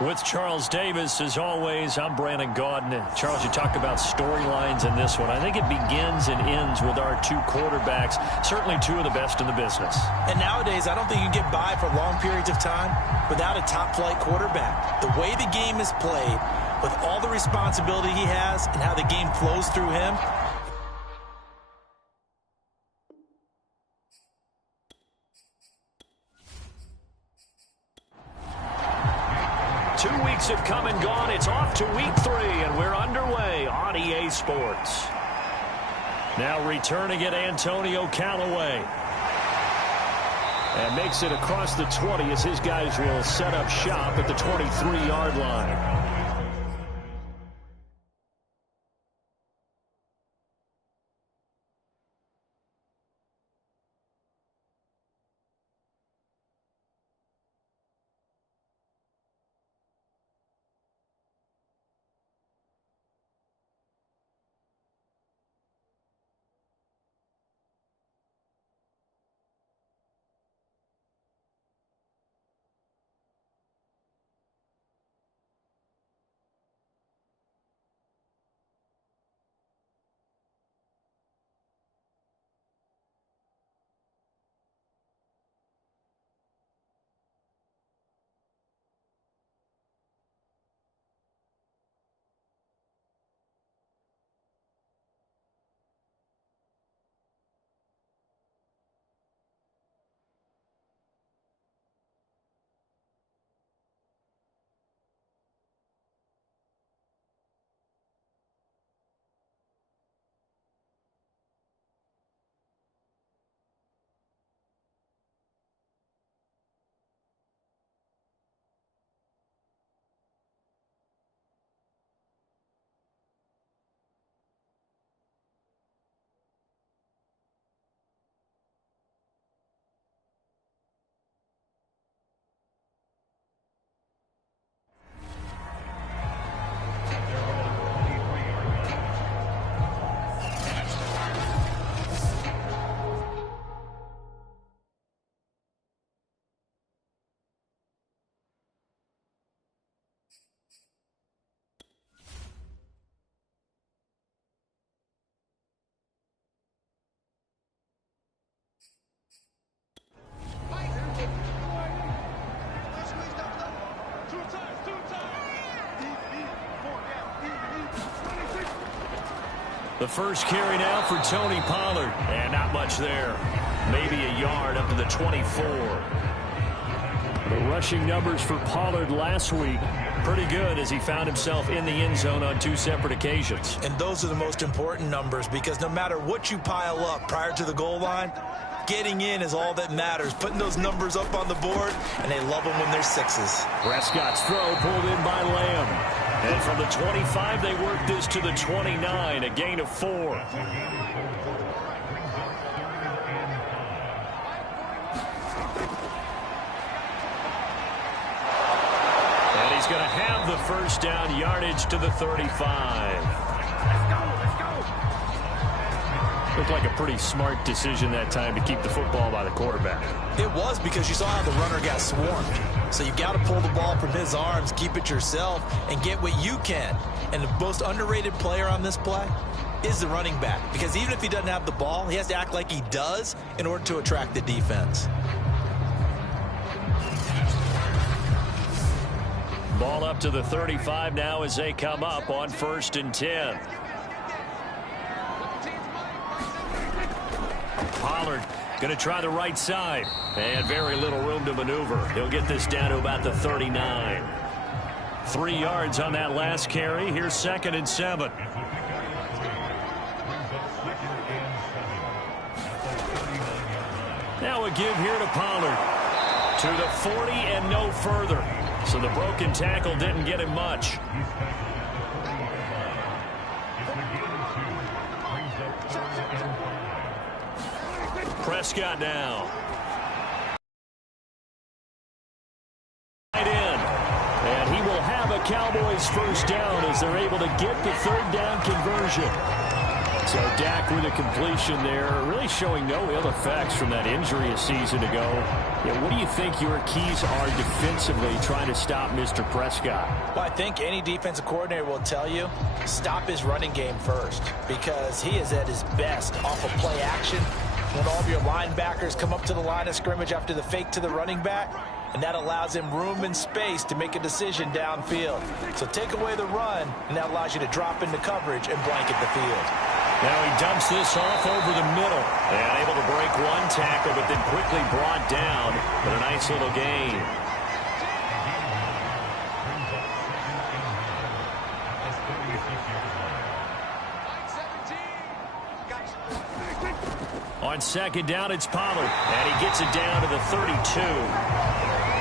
With Charles Davis, as always, I'm Brandon Gaudin. Charles, you talk about storylines in this one. I think it begins and ends with our two quarterbacks, certainly two of the best in the business. And nowadays, I don't think you can get by for long periods of time without a top-flight quarterback. The way the game is played, with all the responsibility he has and how the game flows through him, 2 weeks have come and gone. It's off to week 3, and we're underway on EA Sports. Now returning it, Antonio Callaway. And makes it across the 20 as his guys will set up shop at the 23-yard line. The first carry now for Tony Pollard. And not much there. Maybe a yard up to the 24. The rushing numbers for Pollard last week, pretty good as he found himself in the end zone on 2 separate occasions. And those are the most important numbers because no matter what you pile up prior to the goal line, getting in is all that matters. Putting those numbers up on the board, and they love them when they're 6s. Prescott's throw pulled in by Lamb. And from the 25, they work this to the 29, a gain of 4. And he's going to have the first down, yardage to the 35. Looked like a pretty smart decision that time to keep the football by the quarterback. It was because you saw how the runner got swarmed. So you got to pull the ball from his arms, keep it yourself, and get what you can. And the most underrated player on this play is the running back. Because even if he doesn't have the ball, he has to act like he does in order to attract the defense. Ball up to the 35 now as they come up on 1st and 10. Pollard going to try the right side. And very little room to maneuver. He'll get this down to about the 39. 3 yards on that last carry. Here's 2nd and 7. Now a give here to Pollard. To the 40 and no further. So the broken tackle didn't get him much. Prescott now. Right in. And he will have a Cowboys first down as they're able to get the 3rd down conversion. So Dak with a completion there, really showing no ill effects from that injury a season ago. Yeah, what do you think your keys are defensively trying to stop Mr. Prescott? Well, I think any defensive coordinator will tell you, stop his running game first, because he is at his best off of play action when all of your linebackers come up to the line of scrimmage after the fake to the running back, and that allows him room and space to make a decision downfield. So take away the run, and that allows you to drop into coverage and blanket the field. Now he dumps this off over the middle. And able to break one tackle, but then quickly brought down. But a nice little gain. On second down, it's Pollard. And he gets it down to the 32.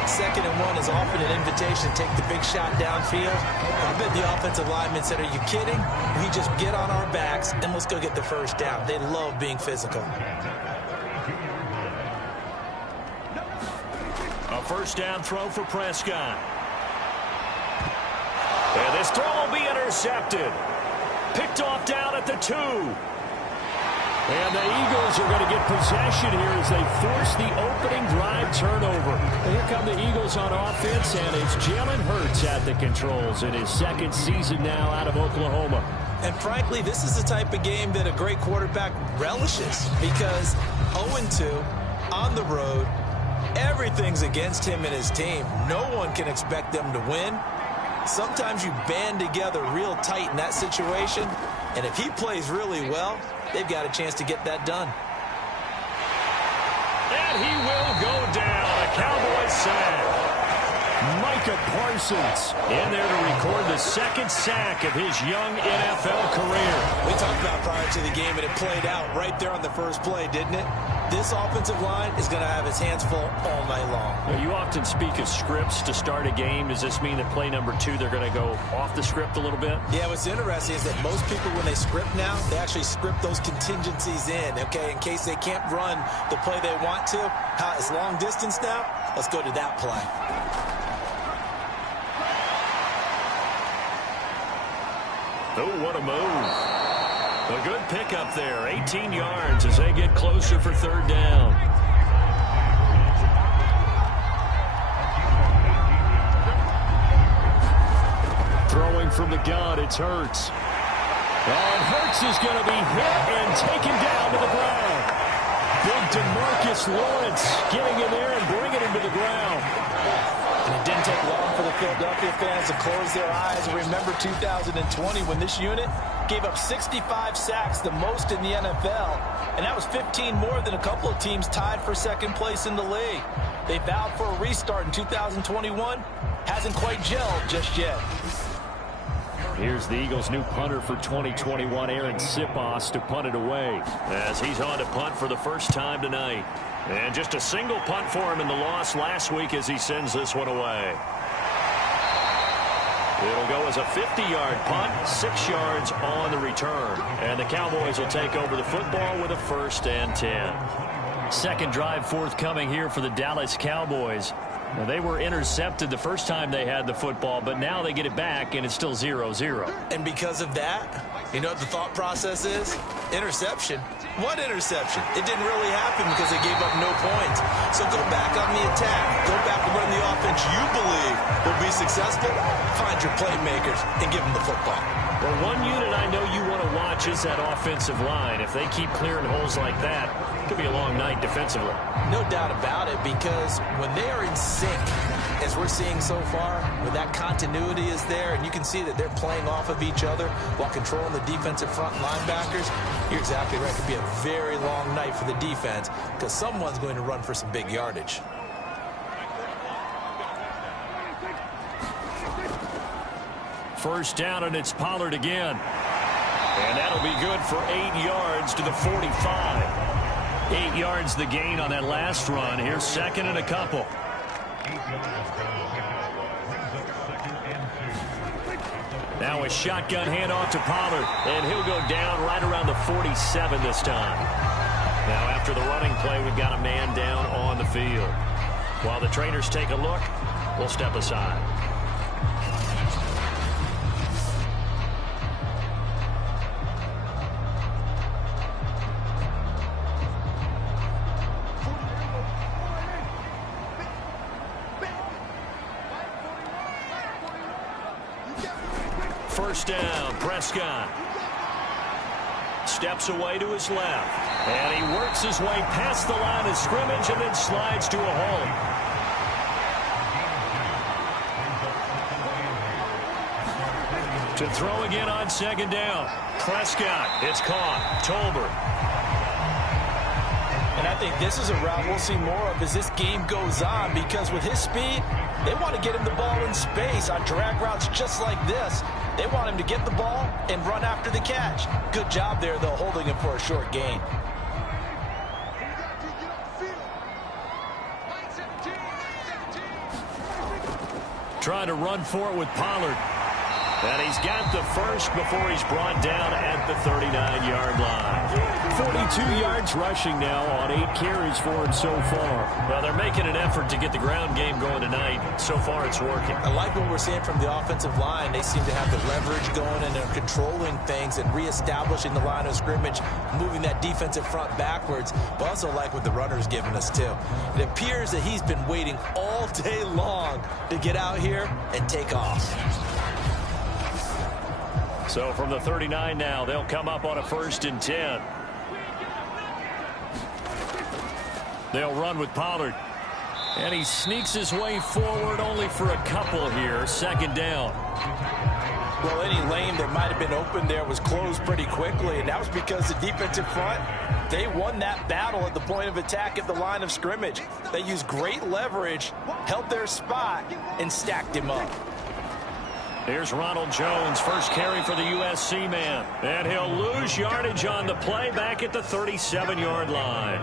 2nd and 1 is often an invitation to take the big shot downfield. I bet the offensive lineman said, are you kidding? We just get on our backs and let's go get the first down. They love being physical. A first down throw for Prescott. And this throw will be intercepted. Picked off down at the 2. And the Eagles are going to get possession here as they force the opening drive turnover. And here come the Eagles on offense, and it's Jalen Hurts at the controls in his 2nd season now out of Oklahoma. And frankly, this is the type of game that a great quarterback relishes, because 0-2 on the road, everything's against him and his team. No one can expect them to win. Sometimes you band together real tight in that situation, and if he plays really well, they've got a chance to get that done. And he will go down. A Cowboys sack. Micah Parsons in there to record the 2nd sack of his young NFL career. We talked about prior to the game, and it played out right there on the first play, didn't it? This offensive line is going to have his hands full all night long. Well, you often speak of scripts to start a game. Does this mean that play number 2, they're going to go off the script a little bit? Yeah, what's interesting is that most people, when they script now, they actually script those contingencies in, okay, in case they can't run the play they want to. It's long distance now. Let's go to that play. Oh, what a move. A good pickup there. 18 yards as they get closer for 3rd down. Throwing from the gun, it's Hurts. And Hurts is going to be hit and taken down to the ground. Big DeMarcus Lawrence getting in there and bringing him to the ground. And it didn't take long for the Philadelphia fans to close their eyes and remember 2020 when this unit gave up 65 sacks, the most in the NFL. And that was 15 more than a couple of teams tied for 2nd place in the league. They vowed for a restart in 2021. Hasn't quite gelled just yet. Here's the Eagles' new punter for 2021, Aaron Sipos, to punt it away. As he's on to punt for the first time tonight. And just a single punt for him in the loss last week as he sends this one away. It'll go as a 50-yard punt, 6 yards on the return. And the Cowboys will take over the football with a 1st and 10. Second drive forthcoming here for the Dallas Cowboys. Now, they were intercepted the first time they had the football, but now they get it back, and it's still 0-0. And because of that, you know what the thought process is? Interception. What interception? It didn't really happen because they gave up no points. So go back on the attack. Go back and run the offense you believe will be successful. Find your playmakers and give them the football. Well, one unit I know you want to watch is that offensive line. If they keep clearing holes like that, it could be a long night defensively. No doubt about it, because when they are in sync, as we're seeing so far, when that continuity is there, and you can see that they're playing off of each other while controlling the defensive front linebackers, you're exactly right. It could be a very long night for the defense because someone's going to run for some big yardage. First down, and it's Pollard again. And that'll be good for 8 yards to the 45. 8 yards the gain on that last run. Here's 2nd and a couple. Now a shotgun handoff to Pollard, and he'll go down right around the 47 this time. Now after the running play, we've got a man down on the field. While the trainers take a look, we'll step aside. first down. Prescott steps away to his left. And he works his way past the line of scrimmage and then slides to a hole. To throw again on second down. Prescott, it's caught. Tolbert. And I think this is a route we'll see more of as this game goes on, because with his speed, they want to get him the ball in space on drag routes just like this. They want him to get the ball and run after the catch. Good job there, though, holding him for a short gain. Trying to run for it with Pollard. And he's got the first before he's brought down at the 39-yard line. 42 yards rushing now on 8 carries for him so far. Well, they're making an effort to get the ground game going tonight. So far, it's working. I like what we're seeing from the offensive line. They seem to have the leverage going, and they're controlling things and reestablishing the line of scrimmage, moving that defensive front backwards. But also like what the runner's giving us, too. It appears that he's been waiting all day long to get out here and take off. So from the 39 now, they'll come up on a 1st and 10. They'll run with Pollard. And he sneaks his way forward only for a couple here. 2nd down. Well, any lane that might have been open there was closed pretty quickly, and that was because the defensive front, they won that battle at the point of attack at the line of scrimmage. They used great leverage, held their spot, and stacked him up. Here's Ronald Jones, first carry for the USC man. And he'll lose yardage on the play back at the 37-yard line.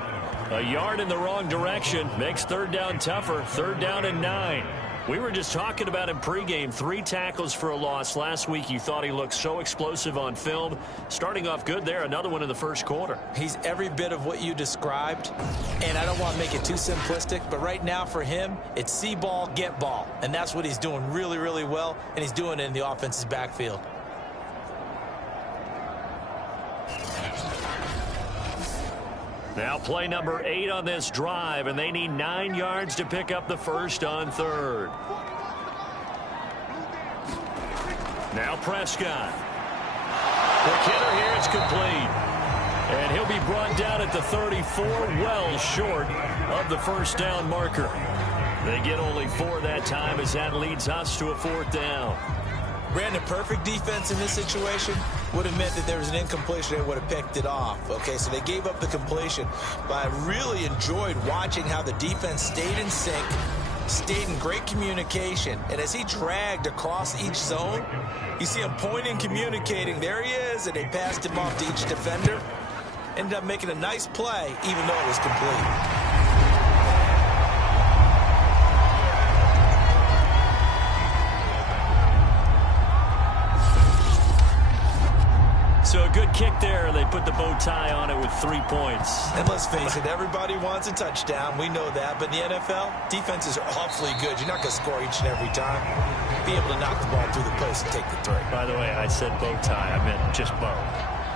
A yard in the wrong direction makes 3rd down tougher. 3rd down and 9. We were just talking about him pregame. 3 tackles for a loss last week. You thought he looked so explosive on film. Starting off good there. Another one in the 1st quarter. He's every bit of what you described. And I don't want to make it too simplistic, but right now for him, it's see ball, get ball. And that's what he's doing really, really well. And he's doing it in the offense's backfield. Now play number 8 on this drive, and they need 9 yards to pick up the first on 3rd. Now Prescott. The hitter here, it's complete. And he'll be brought down at the 34, well short of the 1st down marker. They get only 4 that time as that leads us to a 4th down. Brandon, perfect defense in this situation would have meant that there was an incompletion. They would have picked it off. Okay, so they gave up the completion. But I really enjoyed watching how the defense stayed in sync, stayed in great communication. And as he dragged across each zone, you see him pointing, communicating. There he is, and they passed him off to each defender. Ended up making a nice play, even though it was complete. So a good kick there. They put the bow tie on it with 3 points. And let's face it, everybody wants a touchdown. We know that. But in the NFL, defenses are awfully good. You're not going to score each and every time. Be able to knock the ball through the post and take the 3. By the way, I said bow tie. I meant just bow.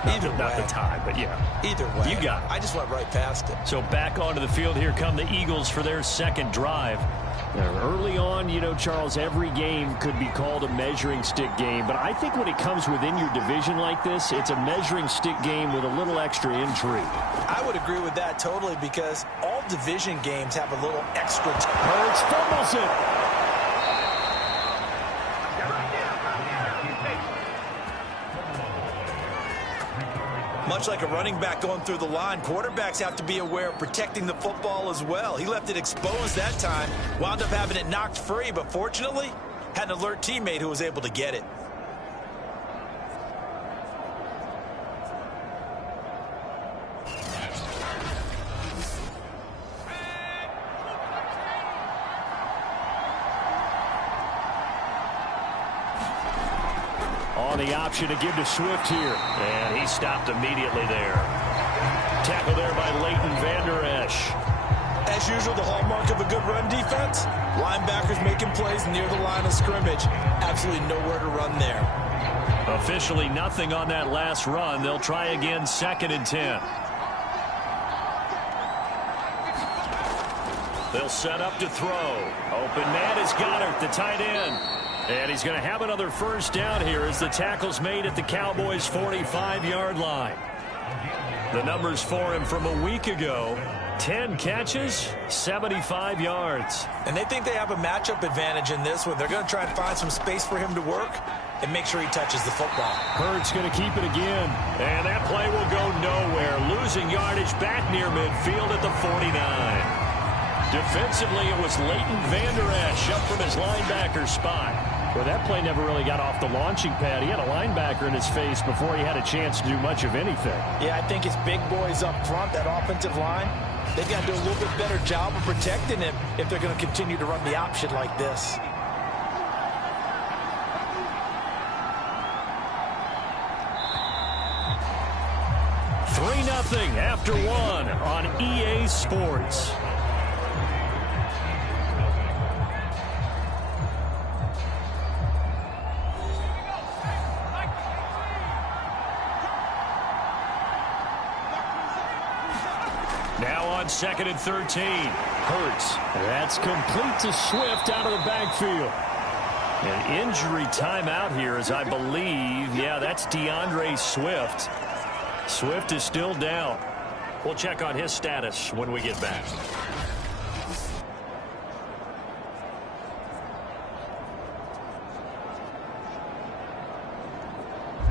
Not the tie, but yeah. Either way. You got it. I just went right past it. So back onto the field. Here come the Eagles for their 2nd drive. Now, early on, you know, Charles, every game could be called a measuring stick game. But I think when it comes within your division like this, it's a measuring stick game with a little extra intrigue. I would agree with that totally, because all division games have a little extra time. Hurts fumbles it. Much like a running back going through the line, quarterbacks have to be aware of protecting the football as well. He left it exposed that time, wound up having it knocked free, but fortunately, had an alert teammate who was able to get it. On the option to give to Swift here. And he stopped immediately there. Tackle there by Leighton Vander Esch. As usual, the hallmark of a good run defense, linebackers making plays near the line of scrimmage. Absolutely nowhere to run there. Officially nothing on that last run. They'll try again, 2nd and 10. They'll set up to throw. Open man is Goddard, the tight end. And he's going to have another first down here as the tackle's made at the Cowboys' 45-yard line. The numbers for him from a week ago: 10 catches, 75 yards. And they think they have a matchup advantage in this one. They're going to try and find some space for him to work and make sure he touches the football. Hurts going to keep it again. And that play will go nowhere. Losing yardage back near midfield at the 49. Defensively, it was Leighton Vander Esch up from his linebacker spot. Well, that play never really got off the launching pad. He had a linebacker in his face before he had a chance to do much of anything. Yeah, I think his big boys up front, that offensive line, they've got to do a little bit better job of protecting him if they're going to continue to run the option like this. Nothing after one on EA Sports. Now on 2nd and 13. Hurts. That's complete to Swift out of the backfield. An injury timeout here, as I believe. Yeah, that's DeAndre Swift. Swift is still down. We'll check on his status when we get back.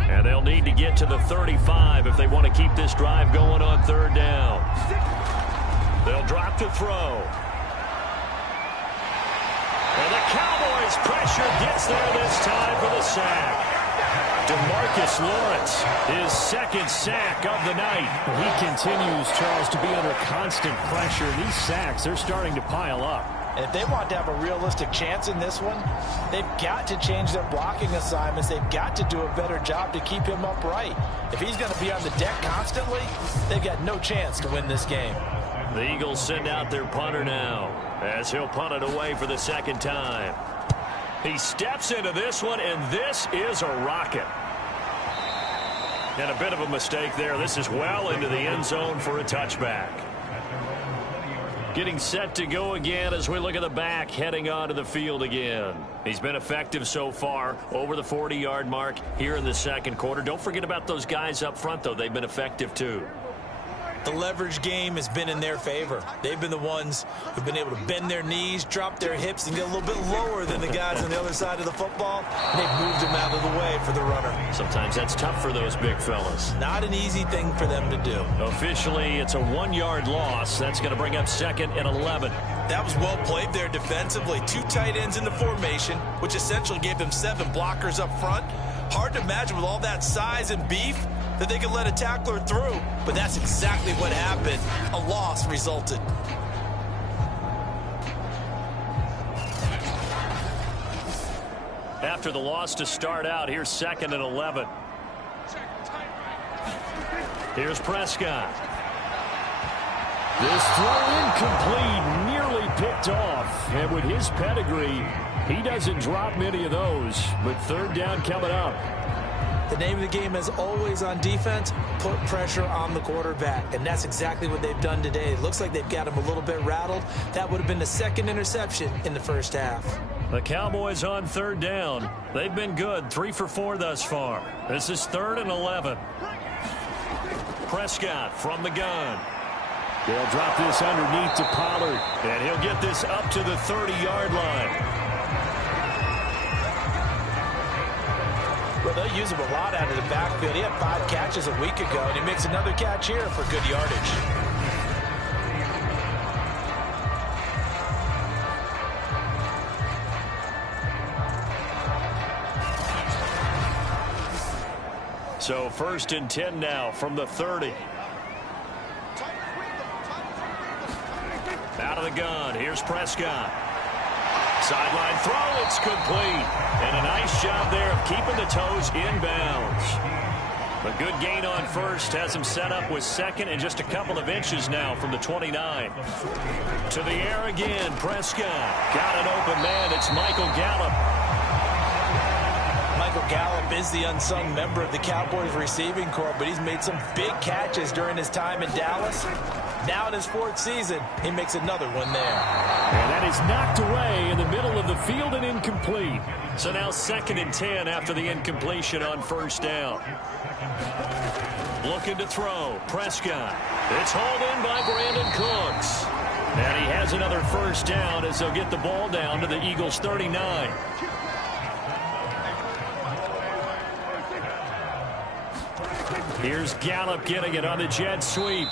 And they'll need to get to the 35 if they want to keep this drive going on 3rd down. They'll drop to throw. And the Cowboys pressure gets there this time for the sack. DeMarcus Lawrence, his 2nd sack of the night. He continues, Charles, to be under constant pressure. These sacks, they're starting to pile up. And if they want to have a realistic chance in this one, they've got to change their blocking assignments. They've got to do a better job to keep him upright. If he's going to be on the deck constantly, they've got no chance to win this game. The Eagles send out their punter now as he'll punt it away for the 2nd time. He steps into this one, and this is a rocket. And a bit of a mistake there. This is well into the end zone for a touchback. Getting set to go again as we look at the back heading onto the field again. He's been effective so far over the 40-yard mark here in the 2nd quarter. Don't forget about those guys up front, though. They've been effective, too. The leverage game has been in their favor. They've been the ones who've been able to bend their knees, drop their hips, and get a little bit lower than the guys on the other side of the football. And they've moved them out of the way for the runner. Sometimes that's tough for those big fellas. Not an easy thing for them to do. Officially, it's a 1-yard loss. That's going to bring up 2nd and 11. That was well played there defensively. 2 tight ends in the formation, which essentially gave them 7 blockers up front. Hard to imagine with all that size and beef that they could let a tackler through, but that's exactly what happened. A loss resulted. After the loss to start out, here's 2nd and 11. Here's Prescott. This throw incomplete, nearly picked off. And with his pedigree, he doesn't drop many of those. But 3rd down coming up. The name of the game is always on defense, put pressure on the quarterback. And that's exactly what they've done today. It looks like they've got him a little bit rattled. That would have been the 2nd interception in the 1st half. The Cowboys on 3rd down. They've been good, 3 for 4 thus far. This is 3rd and 11. Prescott from the gun. They'll drop this underneath to Pollard. And he'll get this up to the 30-yard line. Well, they'll use him a lot out of the backfield. He had 5 catches a week ago, and he makes another catch here for good yardage. So 1st and 10 now from the 30. Out of the gun. Here's Prescott. Sideline throw. It's complete. And a nice job there of keeping the toes inbounds. A good gain on 1st has him set up with 2nd and just a couple of inches now from the 29. To the air again. Prescott got an open man. It's Michael Gallup. Michael Gallup is the unsung member of the Cowboys receiving corps, but he's made some big catches during his time in Dallas. Now in his 4th season, he makes another one there. And that is knocked away in the middle of the field and incomplete. So now 2nd and 10 after the incompletion on 1st down. Looking to throw. Prescott. It's hauled in by Brandon Cooks. And he has another 1st down as they'll get the ball down to the Eagles' 39. Here's Gallup getting it on the jet sweep.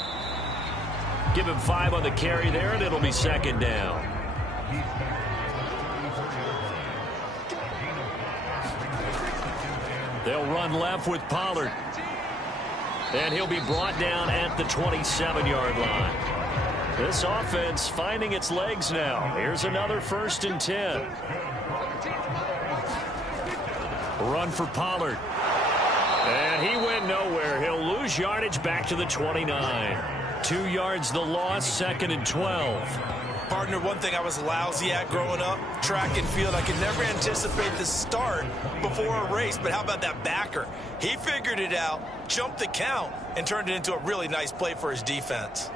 Give him 5 on the carry there, and it'll be 2nd down. They'll run left with Pollard. And he'll be brought down at the 27-yard line. This offense finding its legs now. Here's another 1st and 10. Run for Pollard. And he went nowhere. He'll lose yardage back to the 29. 2 yards the loss, 2nd and 12. Partner, one thing I was lousy at growing up, track and field. I could never anticipate the start before a race, but how about that backer? He figured it out, jumped the count, and turned it into a really nice play for his defense.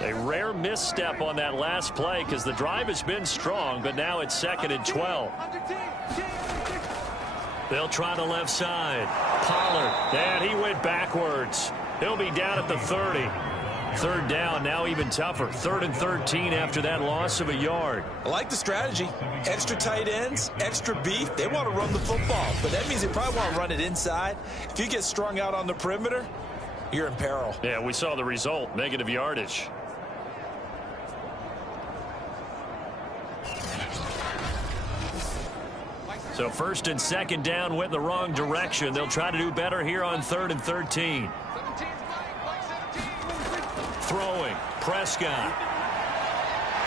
A rare misstep on that last play because the drive has been strong, but now it's 2nd and 12. They'll try the left side. Pollard, and he went backwards. He'll be down at the 30. 3rd down, now even tougher. 3rd and 13 after that loss of a yard. I like the strategy. Extra tight ends, extra beef. They want to run the football, but that means they probably want to run it inside. If you get strung out on the perimeter, you're in peril. Yeah, we saw the result, negative yardage. So 1st and 2nd down went the wrong direction. They'll try to do better here on 3rd and 13. Throwing. Prescott.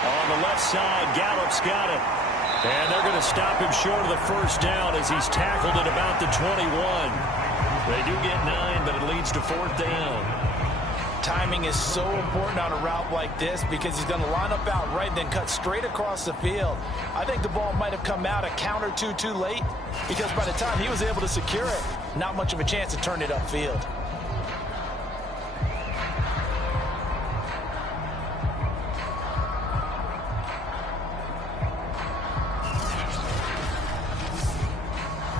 On the left side, Gallup's got it. And they're going to stop him short of the 1st down as he's tackled at about the 21. They do get 9, but it leads to 4th down. Timing is so important on a route like this because he's going to line up out right and then cut straight across the field. I think the ball might have come out a count or two too late because by the time he was able to secure it, not much of a chance to turn it upfield.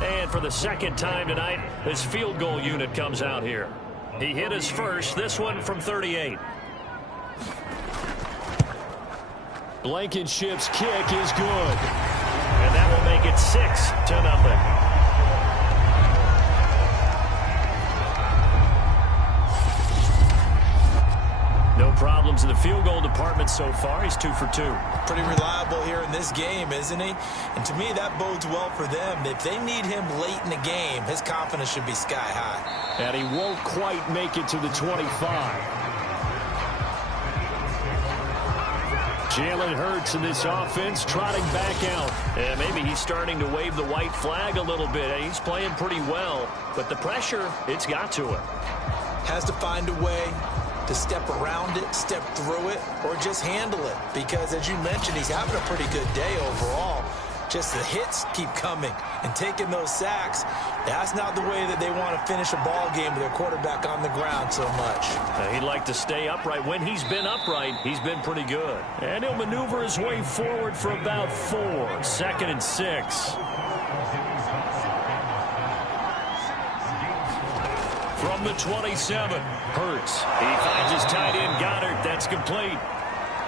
And for the 2nd time tonight, this field goal unit comes out here. He hit his first, this one from 38. Blankenship's kick is good. And that will make it 6-0. No problems in the field goal department so far. He's 2 for 2. Pretty reliable here in this game, isn't he? And to me, that bodes well for them. If they need him late in the game, his confidence should be sky high. And he won't quite make it to the 25. Jalen Hurts in this offense trotting back out. And maybe he's starting to wave the white flag a little bit. He's playing pretty well, but the pressure, it's got to him. Has to find a way to step around it, step through it, or just handle it. Because, as you mentioned, he's having a pretty good day overall. Just the hits keep coming and taking those sacks. That's not the way that they want to finish a ball game with their quarterback on the ground so much. He'd like to stay upright. When he's been upright, he's been pretty good. And he'll maneuver his way forward for about 4. 2nd and 6. From the 27, Hurts. He finds his tight end, Goddard. That's complete.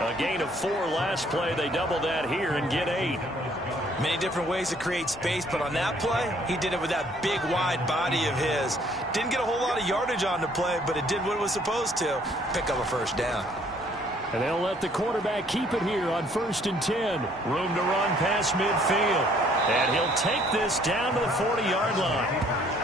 A gain of 4 last play. They double that here and get 8. Many different ways to create space, but on that play, he did it with that big, wide body of his. Didn't get a whole lot of yardage on the play, but it did what it was supposed to. Pick up a 1st down. And they'll let the quarterback keep it here on 1st and 10. Room to run past midfield. And he'll take this down to the 40-yard line.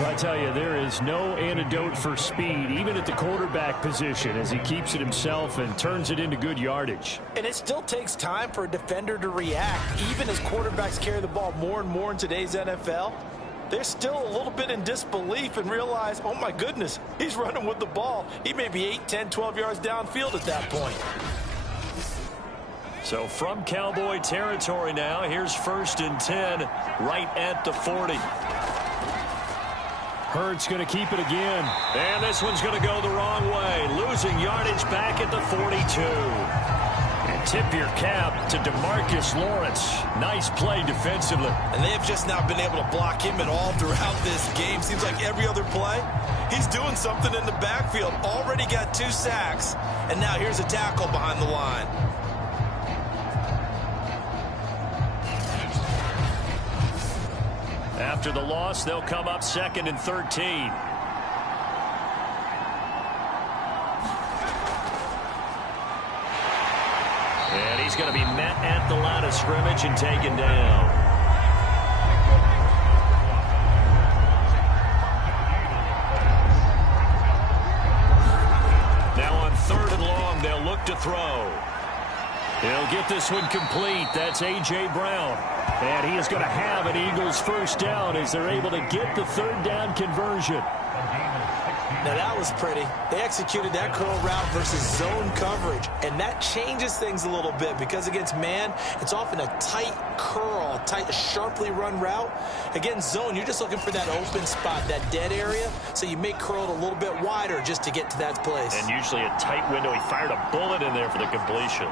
I tell you, there is no antidote for speed, even at the quarterback position, as he keeps it himself and turns it into good yardage. And it still takes time for a defender to react. Even as quarterbacks carry the ball more and more in today's NFL, they're still a little bit in disbelief and realize, oh my goodness, he's running with the ball. He may be 8, 10, 12 yards downfield at that point. So from Cowboy territory now, here's 1st and 10 right at the 40. Hurts going to keep it again. And this one's going to go the wrong way. Losing yardage back at the 42. And tip your cap to DeMarcus Lawrence. Nice play defensively. And they have just not been able to block him at all throughout this game. Seems like every other play, he's doing something in the backfield. Already got 2 sacks. And now here's a tackle behind the line. After the loss, they'll come up 2nd and 13. And he's going to be met at the line of scrimmage and taken down. Now on 3rd and long, they'll look to throw. He'll get this one complete. That's A.J. Brown. And he is going to have an Eagles first down as they're able to get the 3rd down conversion. Now that was pretty. They executed that curl route versus zone coverage, and that changes things a little bit because against man, it's often a tight curl, tight, sharply run route. Against zone, you're just looking for that open spot, that dead area, so you make curl it a little bit wider just to get to that place. And usually a tight window. He fired a bullet in there for the completion.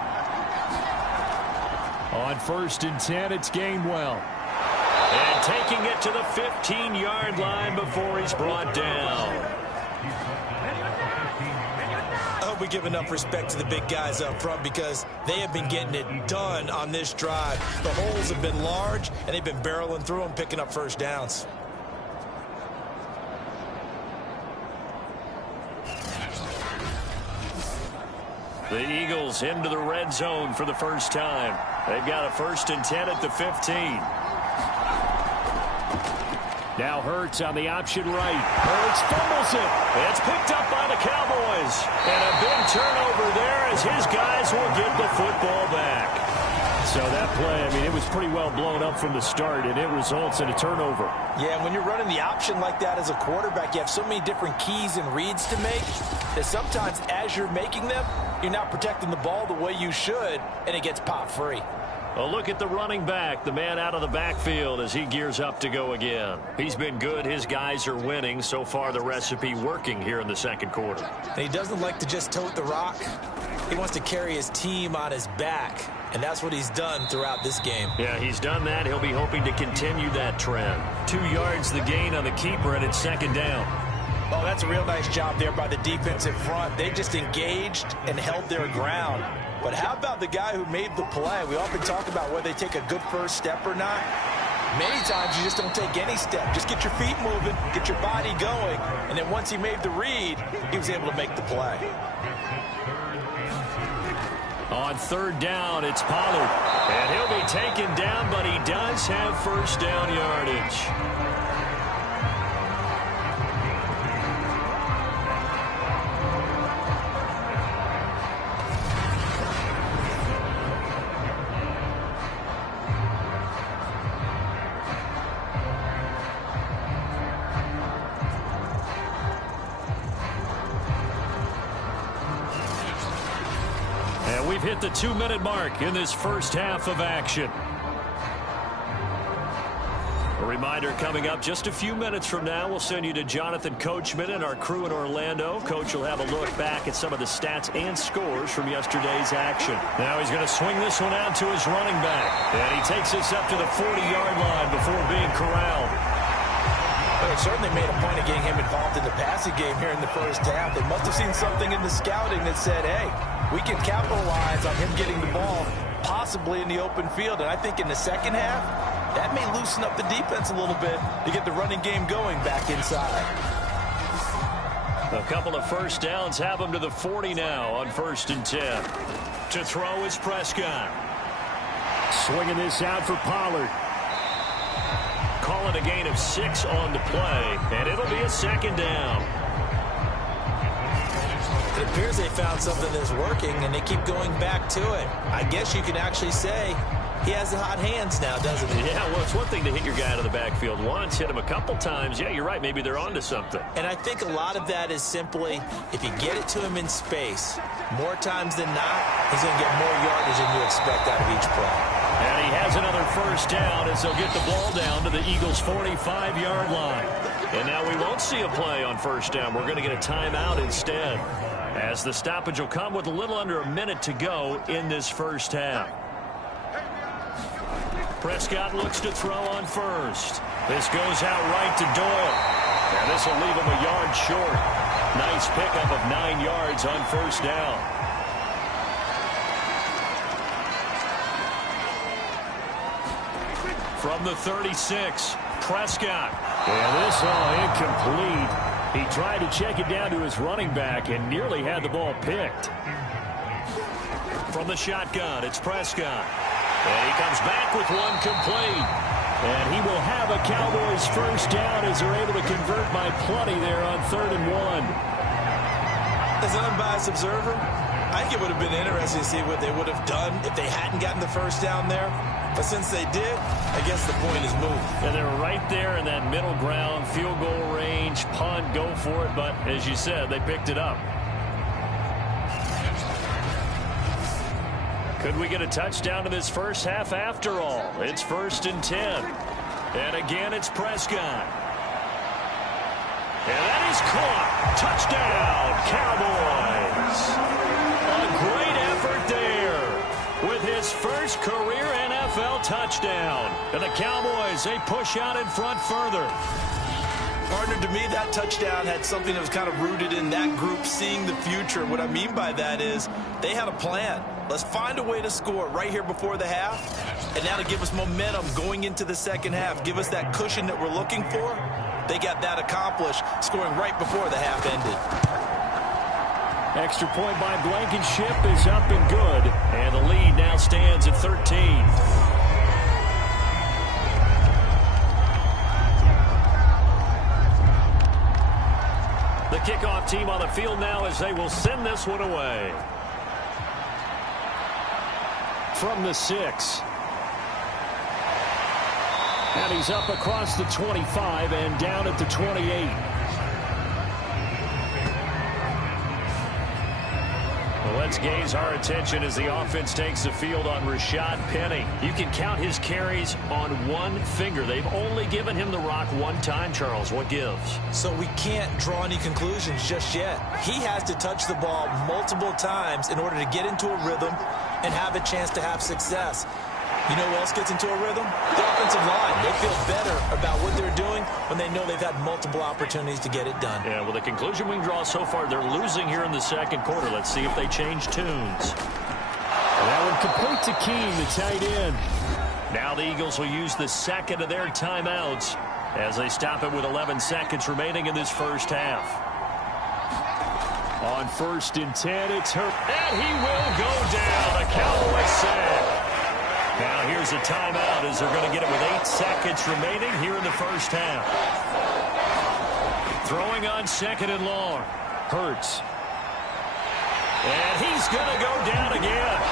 On 1st and 10, it's Gainwell. And taking it to the 15-yard line before he's brought down. I hope we give enough respect to the big guys up front because they have been getting it done on this drive. The holes have been large, and they've been barreling through them, picking up first downs. The Eagles into the red zone for the first time. They've got a 1st and 10 at the 15. Now Hurts on the option right. Hurts fumbles it. It's picked up by the Cowboys. And a big turnover there as his guys will get the football back. So that play, I mean, it was pretty well blown up from the start, and it results in a turnover. Yeah, when you're running the option like that as a quarterback, you have so many different keys and reads to make that sometimes as you're making them, you're not protecting the ball the way you should, and it gets popped free. Well, look at the running back, the man out of the backfield as he gears up to go again. He's been good. His guys are winning. So far, the recipe working here in the 2nd quarter. And he doesn't like to just tote the rock. He wants to carry his team on his back, and that's what he's done throughout this game. Yeah, he's done that. He'll be hoping to continue that trend. 2 yards the gain on the keeper, and it's 2nd down. Oh, that's a real nice job there by the defensive front. They just engaged and held their ground. But how about the guy who made the play? We often talk about whether they take a good first step or not. Many times you just don't take any step. Just get your feet moving, get your body going, and then once he made the read, he was able to make the play. On 3rd down, it's Pollard. And he'll be taken down, but he does have first down yardage. We've hit the 2-minute mark in this first half of action. A reminder coming up just a few minutes from now, we'll send you to Jonathan Coachman and our crew in Orlando. Coach will have a look back at some of the stats and scores from yesterday's action. Now he's going to swing this one out to his running back. And he takes this up to the 40-yard line before being corralled. Well, they certainly made a point of getting him involved in the passing game here in the first half. They must have seen something in the scouting that said, hey, we can capitalize on him getting the ball possibly in the open field. And I think in the second half, that may loosen up the defense a little bit to get the running game going back inside. A couple of first downs have him to the 40 now on 1st and 10. To throw is Prescott. Swinging this out for Pollard. Call it a gain of 6 on the play, and it'll be a 2nd down. It appears they found something that's working, and they keep going back to it. I guess you can actually say he has the hot hands now, doesn't he? Yeah, well, it's one thing to hit your guy out of the backfield once, hit him a couple times. Yeah, you're right. Maybe they're onto something. And I think a lot of that is simply if you get it to him in space, more times than not, he's going to get more yardage than you expect out of each play. And he has another first down as they'll get the ball down to the Eagles' 45-yard line. And now we won't see a play on first down. We're going to get a timeout instead, as the stoppage will come with a little under a minute to go in this first half. Prescott looks to throw on first. This goes out right to Doyle. And this will leave him a yard short. Nice pickup of 9 yards on first down. From the 36, Prescott. And this all incomplete. He tried to check it down to his running back and nearly had the ball picked. From the shotgun, it's Prescott. And he comes back with one complete. And he will have a Cowboys first down as they're able to convert by plenty there on 3rd and 1. As an unbiased observer, I think it would have been interesting to see what they would have done if they hadn't gotten the first down there. But since they did, I guess the point is moved. And they're right there in that middle ground, field goal range, punt, go for it. But as you said, they picked it up. Could we get a touchdown to this first half after all? It's 1st and 10. And again, it's Prescott. And that is caught. Touchdown, Cowboys. A great effort there with his first career NFL touchdown. And the Cowboys, they push out in front further. Partner, to me, that touchdown had something that was kind of rooted in that group seeing the future. What I mean by that is they had a plan. Let's find a way to score right here before the half. And now to give us momentum going into the second half, give us that cushion that we're looking for. They got that accomplished, scoring right before the half ended. Extra point by Blankenship is up and good. And the lead now stands at 13. The kickoff team on the field now as they will send this one away. From the 6. And he's up across the 25 and down at the 28. Well, let's gaze our attention as the offense takes the field on Rashad Penny. You can count his carries on one finger. They've only given him the rock one time, Charles. What gives? So we can't draw any conclusions just yet. He has to touch the ball multiple times in order to get into a rhythm and have a chance to have success. You know who else gets into a rhythm? The offensive line. They feel better about what they're doing when they know they've had multiple opportunities to get it done. Yeah, well, the conclusion we can draw so far, they're losing here in the second quarter. Let's see if they change tunes. And that one complete to Keene, the tight end. Now the Eagles will use the second of their timeouts as they stop it with 11 seconds remaining in this first half. On 1st and 10, it's Hurt. And he will go down. The Cowboys sack. Now here's a timeout as they're going to get it with 8 seconds remaining here in the first half. Throwing on 2nd and long. Hurts. And he's going to go down again.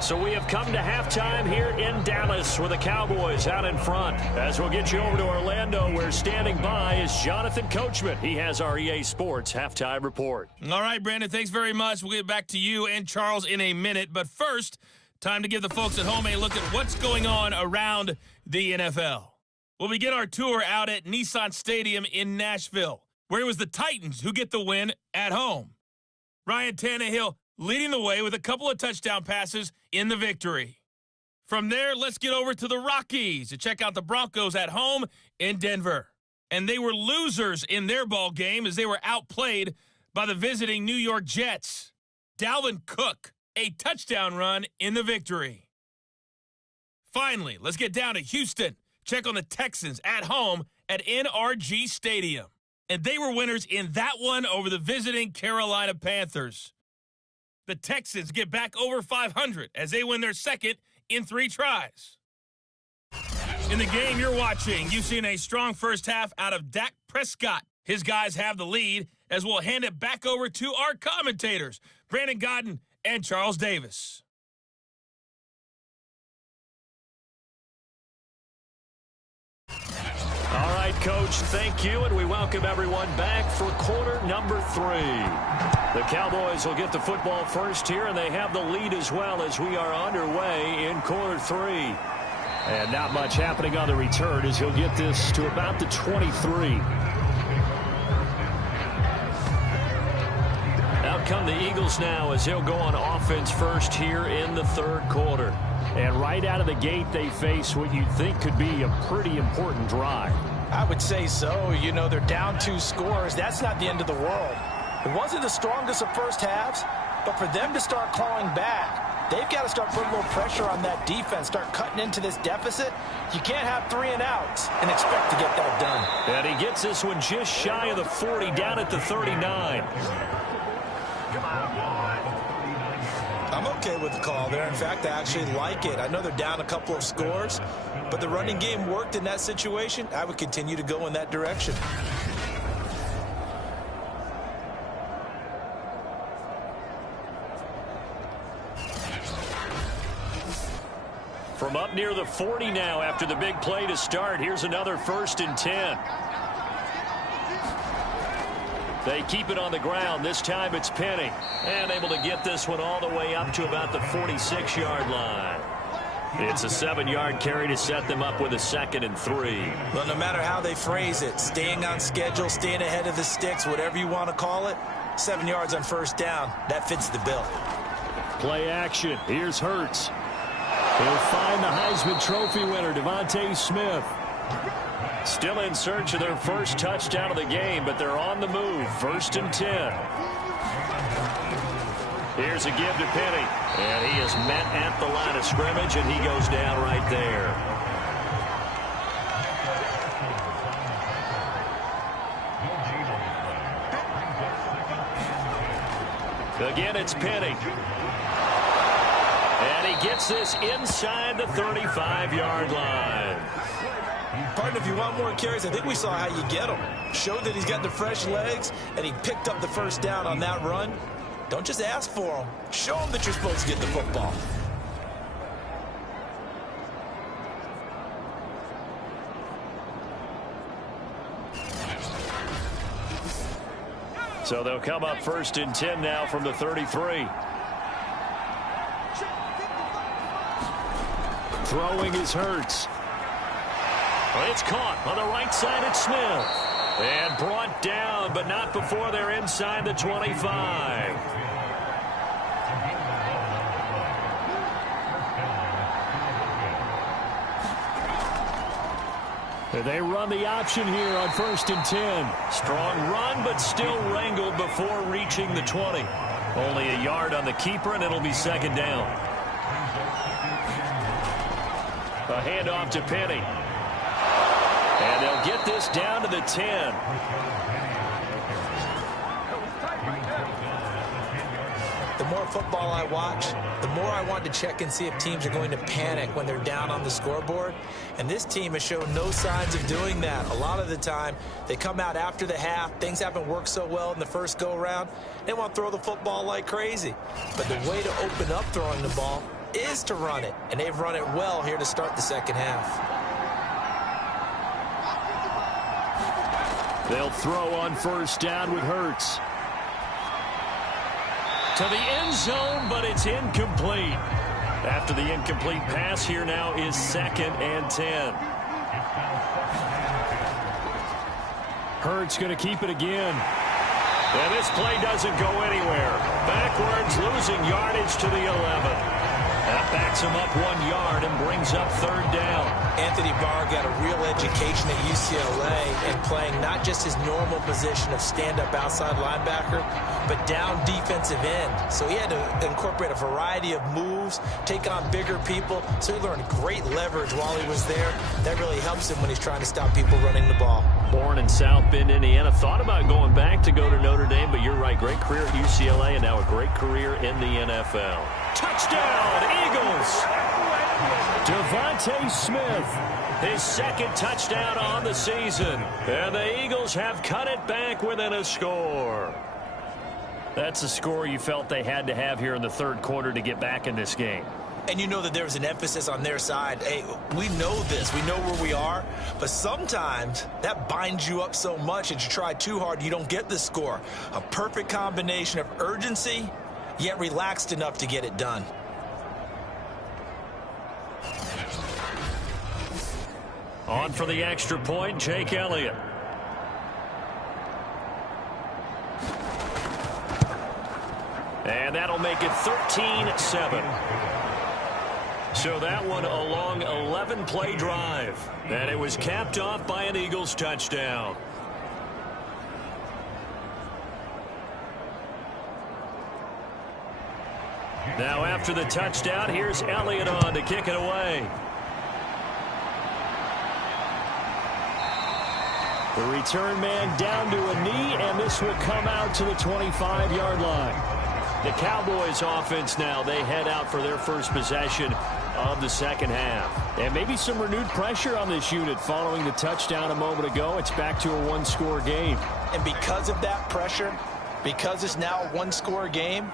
So we have come to halftime here in Dallas with the Cowboys out in front. As we'll get you over to Orlando, where standing by is Jonathan Coachman. He has our EA Sports halftime report. All right, Brandon, thanks very much. We'll get back to you and Charles in a minute. But first, time to give the folks at home a look at what's going on around the NFL. We'll begin our tour out at Nissan Stadium in Nashville, where it was the Titans who get the win at home. Ryan Tannehill leading the way with a couple of touchdown passes in the victory. From there, let's get over to the Rockies to check out the Broncos at home in Denver. And they were losers in their ball game as they were outplayed by the visiting New York Jets. Dalvin Cook, a touchdown run in the victory. Finally, let's get down to Houston. Check on the Texans at home at NRG Stadium. And they were winners in that one over the visiting Carolina Panthers. The Texans get back over 500 as they win their second in 3 tries. In the game you're watching, you've seen a strong first half out of Dak Prescott. his guys have the lead, as we'll hand it back over to our commentators, Brandon Godden and Charles Davis. All right, Coach, thank you, and we welcome everyone back for quarter number 3. The Cowboys will get the football first here, and they have the lead as well as we are underway in quarter 3. And not much happening on the return as he'll get this to about the 23. Out come the Eagles now as he'll go on offense first here in the third quarter. And right out of the gate, they face what you'd think could be a pretty important drive. I would say so. You know, they're down 2 scores. That's not the end of the world. It wasn't the strongest of first halves, but for them to start clawing back, they've got to start putting a little pressure on that defense, start cutting into this deficit. You can't have 3 and outs and expect to get that done. And he gets this one just shy of the 40, down at the 39. I'm okay with the call there. In fact, I actually like it. I know they're down a couple of scores, but the running game worked in that situation. I would continue to go in that direction. From up near the 40 now after the big play to start, here's another 1st and 10. They keep it on the ground. This time it's Penny. And able to get this one all the way up to about the 46-yard line. It's a 7-yard carry to set them up with a 2nd and 3. Well, no matter how they phrase it, staying on schedule, staying ahead of the sticks, whatever you want to call it, 7 yards on 1st down, that fits the bill. Play action. Here's Hurts. He'll find the Heisman Trophy winner, Devontae Smith. Still in search of their first touchdown of the game, but they're on the move. 1st and 10. Here's a give to Penny. And he is met at the line of scrimmage, and he goes down right there. Again, it's Penny. And he gets this inside the 35-yard line. Partner, if you want more carries, I think we saw how you get them. Showed that he's got the fresh legs, and he picked up the 1st down on that run. Don't just ask for them. Show them that you're supposed to get the football. So they'll come up 1st and 10 now from the 33. Throwing is Hurts. Well, it's caught on the right side. It's Smith. And brought down, but not before they're inside the 25. They run the option here on 1st and 10. Strong run, but still wrangled before reaching the 20. Only a yard on the keeper, and it'll be 2nd down. A handoff to Penny. And they'll get this down to the 10. The more football I watch, the more I want to check and see if teams are going to panic when they're down on the scoreboard. And this team has shown no signs of doing that. A lot of the time, they come out after the half. Things haven't worked so well in the first go-around. They want to throw the football like crazy. But the way to open up throwing the ball is to run it. And they've run it well here to start the second half. They'll throw on 1st down with Hurts. To the end zone, but it's incomplete. After the incomplete pass, here now is 2nd and 10. Hurts going to keep it again. And this play doesn't go anywhere. Backwards, losing yardage to the 11. That backs him up 1 yard and brings up 3rd down. Anthony Barr got a real education at UCLA and playing not just his normal position of stand-up outside linebacker, but down defensive end. So he had to incorporate a variety of moves, take on bigger people. So he learned great leverage while he was there. That really helps him when he's trying to stop people running the ball. Born in South Bend, Indiana. Thought about going back to go to Notre Dame, but you're right. Great career at UCLA and now a great career in the NFL. Touchdown, Eagles! Devontae Smith, his second touchdown on the season. And the Eagles have cut it back within a score. That's a score you felt they had to have here in the third quarter to get back in this game. And you know that there was an emphasis on their side. Hey, we know this. We know where we are. But sometimes that binds you up so much that you try too hard, you don't get the score. A perfect combination of urgency, yet relaxed enough to get it done. On for the extra point, Jake Elliott. And that'll make it 13-7. So that one a long 11-play drive. And it was capped off by an Eagles touchdown. Now after the touchdown, here's Elliott on to kick it away. The return man down to a knee, and this will come out to the 25-yard line. The Cowboys offense now, they head out for their first possession of the second half. And maybe some renewed pressure on this unit following the touchdown a moment ago. It's back to a one-score game. And because of that pressure, because it's now a one-score game,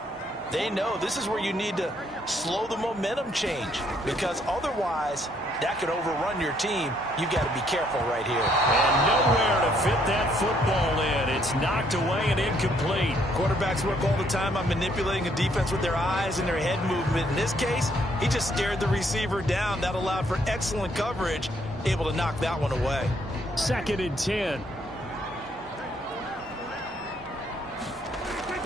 they know this is where you need to slow the momentum change, because otherwise that could overrun your team. You've got to be careful right here. And nowhere to fit that football in. It's knocked away and incomplete. Quarterbacks work all the time on manipulating a defense with their eyes and their head movement. In this case, he just stared the receiver down. That allowed for excellent coverage, able to knock that one away. 2nd and 10.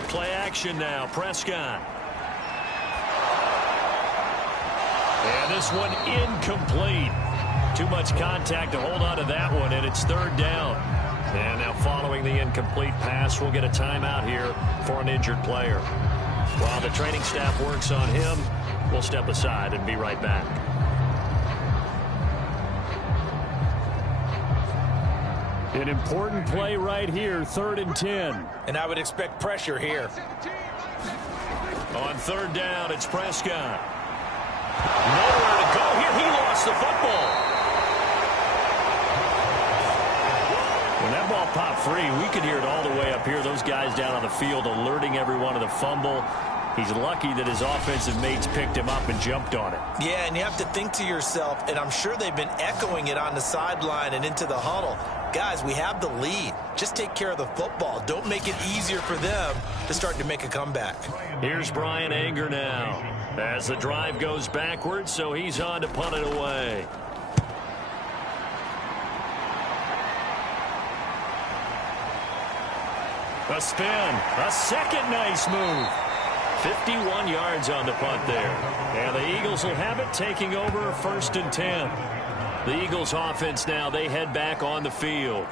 Play action now, Prescott. And this one incomplete. Too much contact to hold on to that one, and it's 3rd down. And now following the incomplete pass, we'll get a timeout here for an injured player. While the training staff works on him, we'll step aside and be right back. An important play right here, 3rd and 10. And I would expect pressure here. On 3rd down, it's Prescott. Nowhere to go here. He lost the football. When that ball popped free, we could hear it all the way up here. Those guys down on the field alerting everyone of the fumble. He's lucky that his offensive mates picked him up and jumped on it. Yeah, and you have to think to yourself, and I'm sure they've been echoing it on the sideline and into the huddle. Guys, we have the lead. Just take care of the football. Don't make it easier for them to start to make a comeback. Here's Brian Anger now as the drive goes backwards, so he's on to punt it away. A spin. A second nice move. 51 yards on the punt there. And the Eagles will have it, taking over 1st and 10. The Eagles offense now, they head back on the field.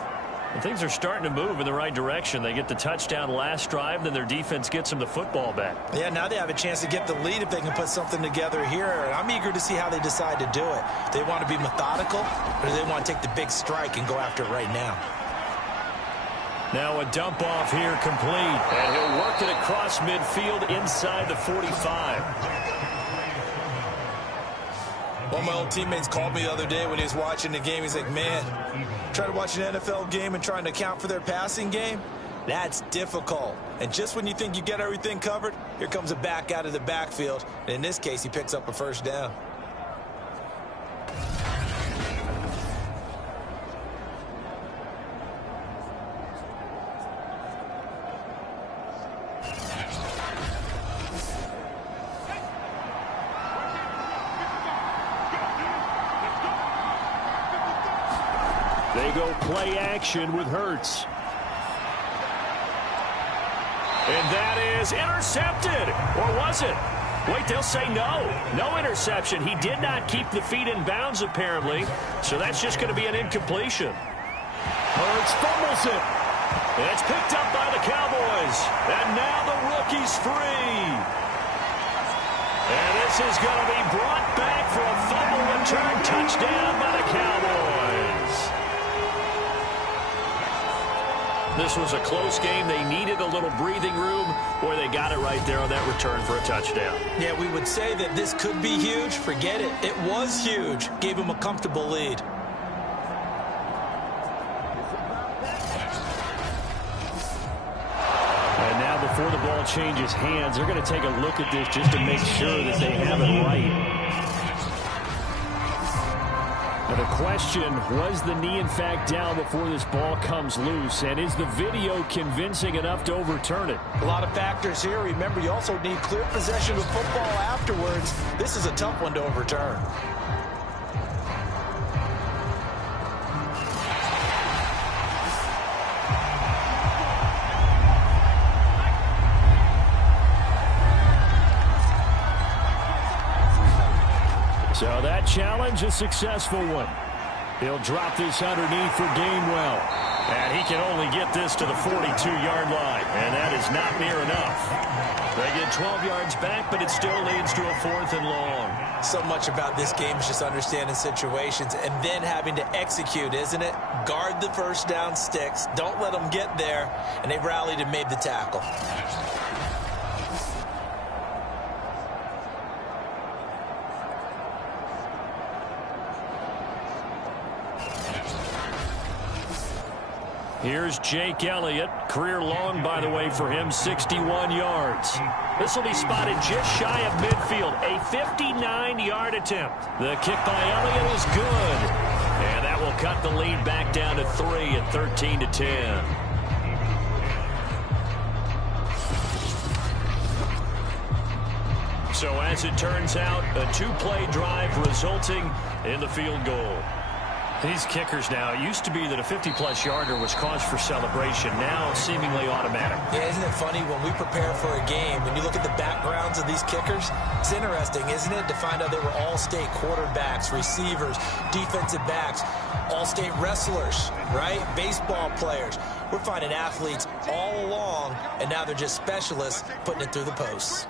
And things are starting to move in the right direction. They get the touchdown last drive, then their defense gets them the football back. Yeah, now they have a chance to get the lead if they can put something together here. And I'm eager to see how they decide to do it. They want to be methodical, or do they want to take the big strike and go after it right now? Now a dump off here complete. And he'll work it across midfield inside the 45. One of my old teammates called me the other day when he was watching the game. He's like, man, trying to watch an NFL game and trying to account for their passing game, that's difficult. And just when you think you get everything covered, here comes a back out of the backfield. And in this case, he picks up a 1st down. They go play action with Hurts. And that is intercepted. Or was it? Wait, they'll say no. No interception. He did not keep the feet in bounds, apparently. So that's just going to be an incompletion. Hurts fumbles it. And it's picked up by the Cowboys. And now the rookie's free. And this is going to be brought back for a fumble return touchdown by the Cowboys. This was a close game. They needed a little breathing room, where they got it right there on that return for a touchdown. Yeah, we would say that this could be huge. Forget it. It was huge. Gave them a comfortable lead. And now before the ball changes hands, they're going to take a look at this just to make sure that they have it right. Now the question, was the knee in fact down before this ball comes loose? And is the video convincing enough to overturn it? A lot of factors here. Remember, you also need clear possession of football afterwards. This is a tough one to overturn. So that challenge, a successful one. He'll drop this underneath for Gainwell. And he can only get this to the 42-yard line. And that is not near enough. They get 12 yards back, but it still leads to a 4th and long. So much about this game is just understanding situations and then having to execute, isn't it? Guard the first down sticks. Don't let them get there. And they rallied and made the tackle. Here's Jake Elliott. Career long, by the way, for him, 61 yards. This will be spotted just shy of midfield. A 59-yard attempt. The kick by Elliott is good. And that will cut the lead back down to 3 at 13-10. So as it turns out, a 2-play drive resulting in the field goal. These kickers now, it used to be that a 50-plus yarder was cause for celebration. Now seemingly automatic. Yeah, isn't it funny when we prepare for a game, when you look at the backgrounds of these kickers, it's interesting, isn't it, to find out they were all-state quarterbacks, receivers, defensive backs, all-state wrestlers, right? Baseball players. We're finding athletes all along, and now they're just specialists putting it through the posts.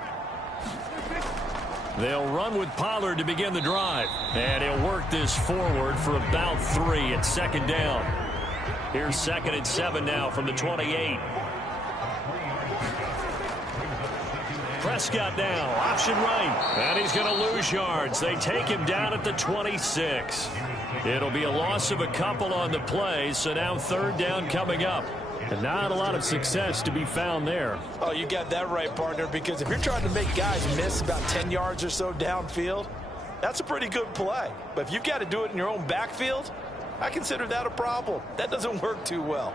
They'll run with Pollard to begin the drive. And he'll work this forward for about 3 at 2nd down. Here's 2nd and 7 now from the 28. Prescott now, option right. And he's going to lose yards. They take him down at the 26. It'll be a loss of a couple on the play, so now 3rd down coming up. And not a lot of success to be found there. Oh, you got that right, partner, because if you're trying to make guys miss about 10 yards or so downfield, that's a pretty good play. But if you've got to do it in your own backfield, I consider that a problem. That doesn't work too well.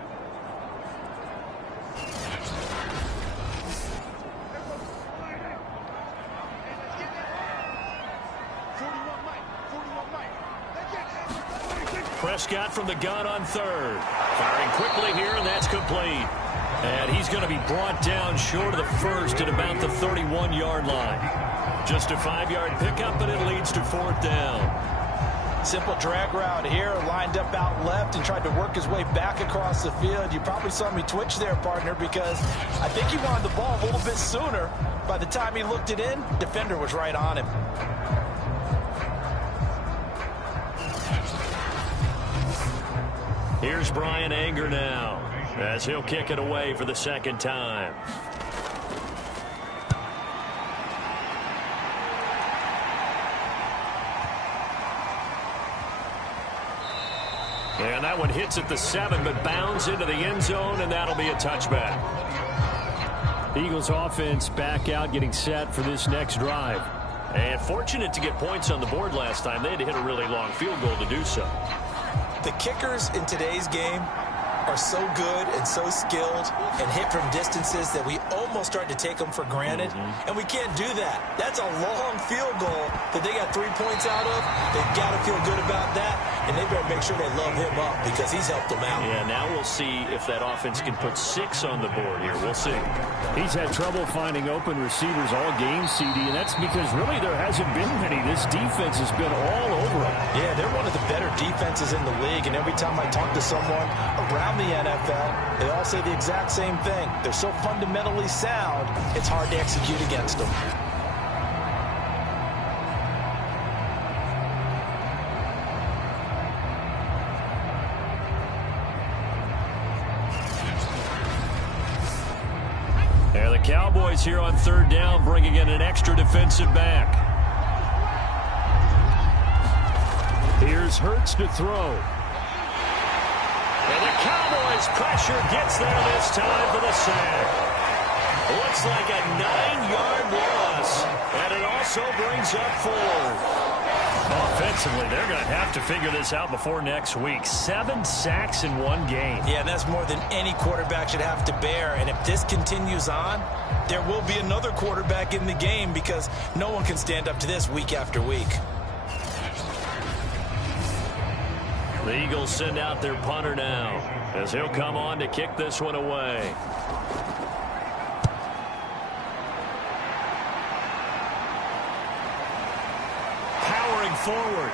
Prescott from the gun on 3rd. Firing quickly here, and that's complete. And he's going to be brought down short of the 1st at about the 31-yard line. Just a 5-yard pickup, but it leads to 4th down. Simple drag route here, lined up out left and tried to work his way back across the field. You probably saw me twitch there, partner, because I think he wanted the ball a little bit sooner. By the time he looked it in, defender was right on him. Here's Brian Anger now, as he'll kick it away for the 2nd time. And that one hits at the 7, but bounds into the end zone, and that'll be a touchback. Eagles offense back out, getting set for this next drive. And fortunate to get points on the board last time. They had to hit a really long field goal to do so. The kickers in today's game are so good and so skilled and hit from distances that we almost start to take them for granted. And we can't do that. That's a long field goal that they got 3 points out of. They've got to feel good about that, and they better make sure they love him up because he's helped them out. Yeah, now we'll see if that offense can put 6 on the board here. We'll see. He's had trouble finding open receivers all game, CD, and that's because really there hasn't been many. This defense has been all over him. Yeah, they're one of the better defenses in the league, and every time I talk to someone around the NFL, they all say the exact same thing. They're so fundamentally sound, it's hard to execute against them. Cowboys here on third down, bringing in an extra defensive back. Here's Hurts to throw. And the Cowboys pressure gets there this time for the sack. Looks like a 9-yard loss, and it also brings up 4. Offensively, they're going to have to figure this out before next week. 7 sacks in one game. Yeah, and that's more than any quarterback should have to bear. And if this continues on, there will be another quarterback in the game because no one can stand up to this week after week. The Eagles send out their punter now as he'll come on to kick this one away. Powering forward.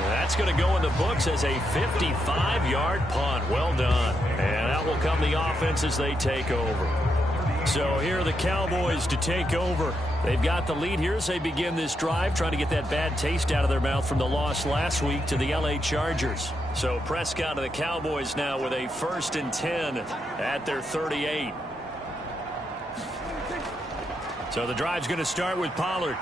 That's going to go in the books as a 55-yard punt. Well done. And out will come the offense as they take over. So here are the Cowboys to take over. They've got the lead here as they begin this drive, trying to get that bad taste out of their mouth from the loss last week to the L.A. Chargers. So Prescott and the Cowboys now with a 1st and 10 at their 38. So the drive's going to start with Pollard.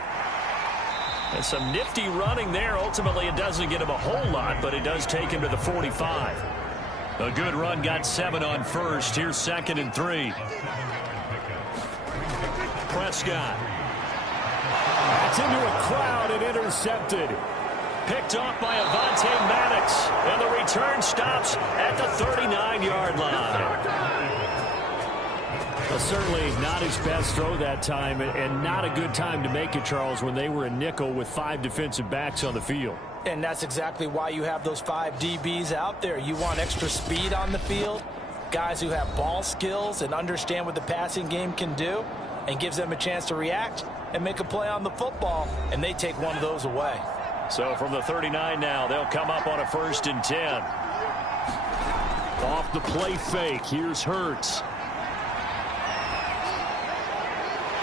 And some nifty running there. Ultimately, it doesn't get him a whole lot, but it does take him to the 45. A good run, got 7 on first. Here's 2nd and 3. Prescott. That's into a crowd and intercepted. Picked off by Avonte Maddox. And the return stops at the 39-yard line. Well, certainly not his best throw that time, and not a good time to make it, Charles, when they were in nickel with 5 defensive backs on the field. And that's exactly why you have those 5 DBs out there. You want extra speed on the field, guys who have ball skills and understand what the passing game can do, and gives them a chance to react and make a play on the football, and they take one of those away. So from the 39 now, they'll come up on a 1st and 10. Off the play fake, here's Hurts.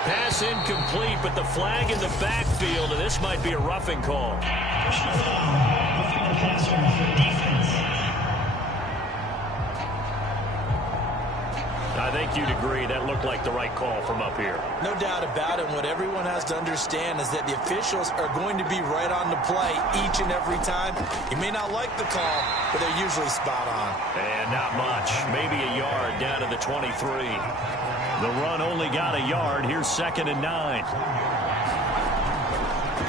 Pass incomplete, but the flag in the backfield, and this might be a roughing call. I think you'd agree that looked like the right call from up here. No doubt about it. What everyone has to understand is that the officials are going to be right on the play each and every time. You may not like the call, but they're usually spot on. And not much. Maybe a yard down to the 23. The run only got a yard. Here's 2nd and 9.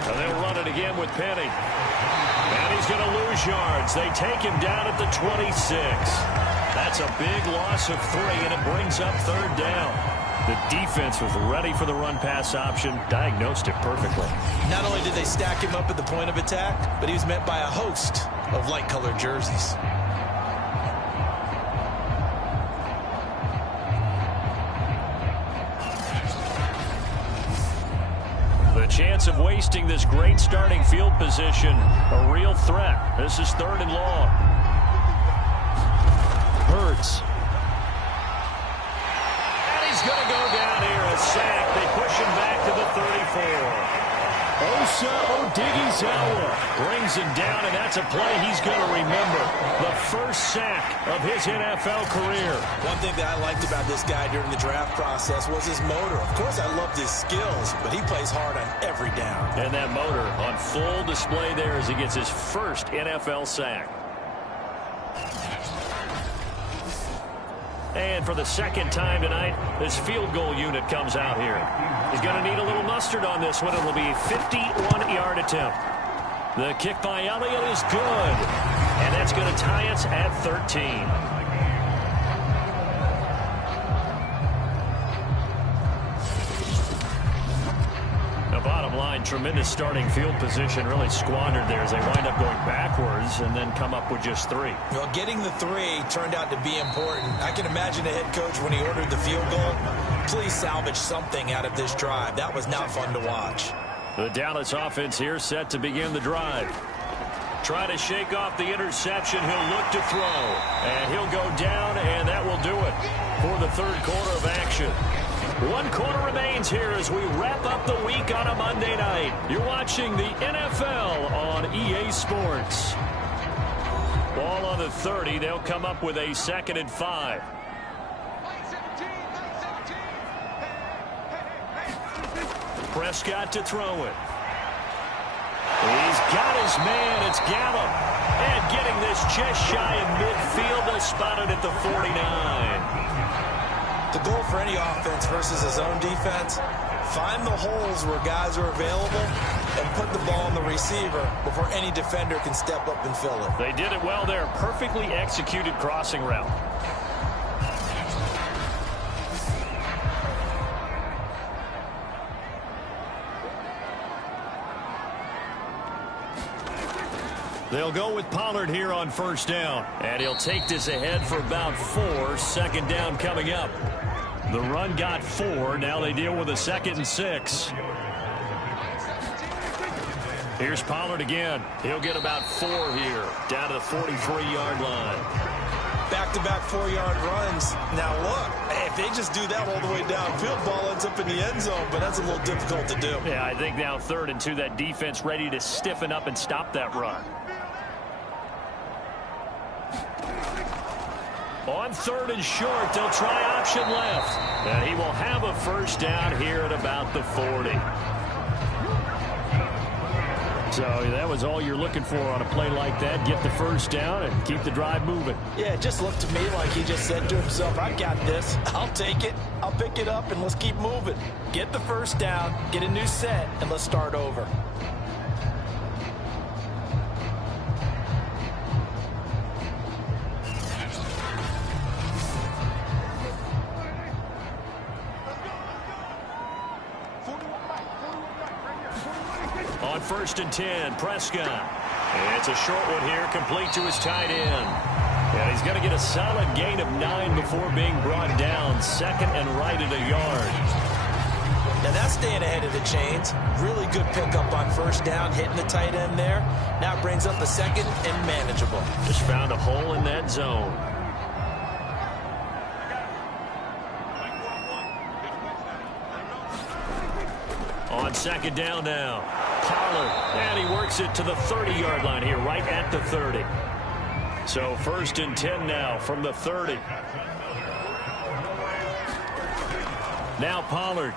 And they'll run it again with Penny. And he's going to lose yards. They take him down at the 26. That's a big loss of 3, and it brings up 3rd down. The defense was ready for the run-pass option, diagnosed it perfectly. Not only did they stack him up at the point of attack, but he was met by a host of light-colored jerseys. The chance of wasting this great starting field position, a real threat. This is 3rd and long. Hurts. And he's going to go down here, a sack. They push him back to the 34. Osa Odighizuwa brings him down, and that's a play he's going to remember. The first sack of his NFL career. One thing that I liked about this guy during the draft process was his motor. Of course, I loved his skills, but he plays hard on every down. And that motor on full display there as he gets his first NFL sack. And for the 2nd time tonight, this field goal unit comes out here. He's going to need a little mustard on this one. It'll be a 51-yard attempt. The kick by Elliott is good. And that's going to tie us at 13. The bottom line, tremendous starting field position, really squandered there as they wind up going backwards and then come up with just 3. Well, getting the 3 turned out to be important. I can imagine the head coach when he ordered the field goal. Please salvage something out of this drive. That was not fun to watch. The Dallas offense here set to begin the drive. Try to shake off the interception. He'll look to throw. And he'll go down, and that will do it for the 3rd quarter of action. 1 quarter remains here as we wrap up the week on a Monday night. You're watching the NFL on EA Sports. Ball on the 30. They'll come up with a 2nd and 5. Prescott to throw it. He's got his man. It's Gallup. And getting this just shy of midfield. They'll spot it at the 49. The goal for any offense versus his own defense, find the holes where guys are available and put the ball on the receiver before any defender can step up and fill it. They did it well there. Perfectly executed crossing route. They'll go with Pollard here on first down. And he'll take this ahead for about 4. Second down coming up. The run got 4. Now they deal with a 2nd and 6. Here's Pollard again. He'll get about 4 here. Down to the 43-yard line. Back-to-back 4-yard runs. Now look, if they just do that all the way downfield, ball ends up in the end zone, but that's a little difficult to do. Yeah, I think now 3rd and 2, that defense ready to stiffen up and stop that run. On 3rd and short, they'll try option left. And he will have a first down here at about the 40. So that was all you're looking for on a play like that. Get the first down and keep the drive moving. Yeah, it just looked to me like he just said to himself, I got this. I'll take it. I'll pick it up, and let's keep moving. Get the first down, get a new set, and let's start over. On 1st and 10, Prescott. It's a short one here, complete to his tight end. And he's going to get a solid gain of 9 before being brought down. 2nd and right at a yard. Now that's staying ahead of the chains. Really good pickup on first down, hitting the tight end there. Now it brings up a 2nd and manageable. Just found a hole in that zone. On 2nd down now. Pollard, and he works it to the 30-yard line here, right at the 30. So 1st and 10 now from the 30. Now Pollard.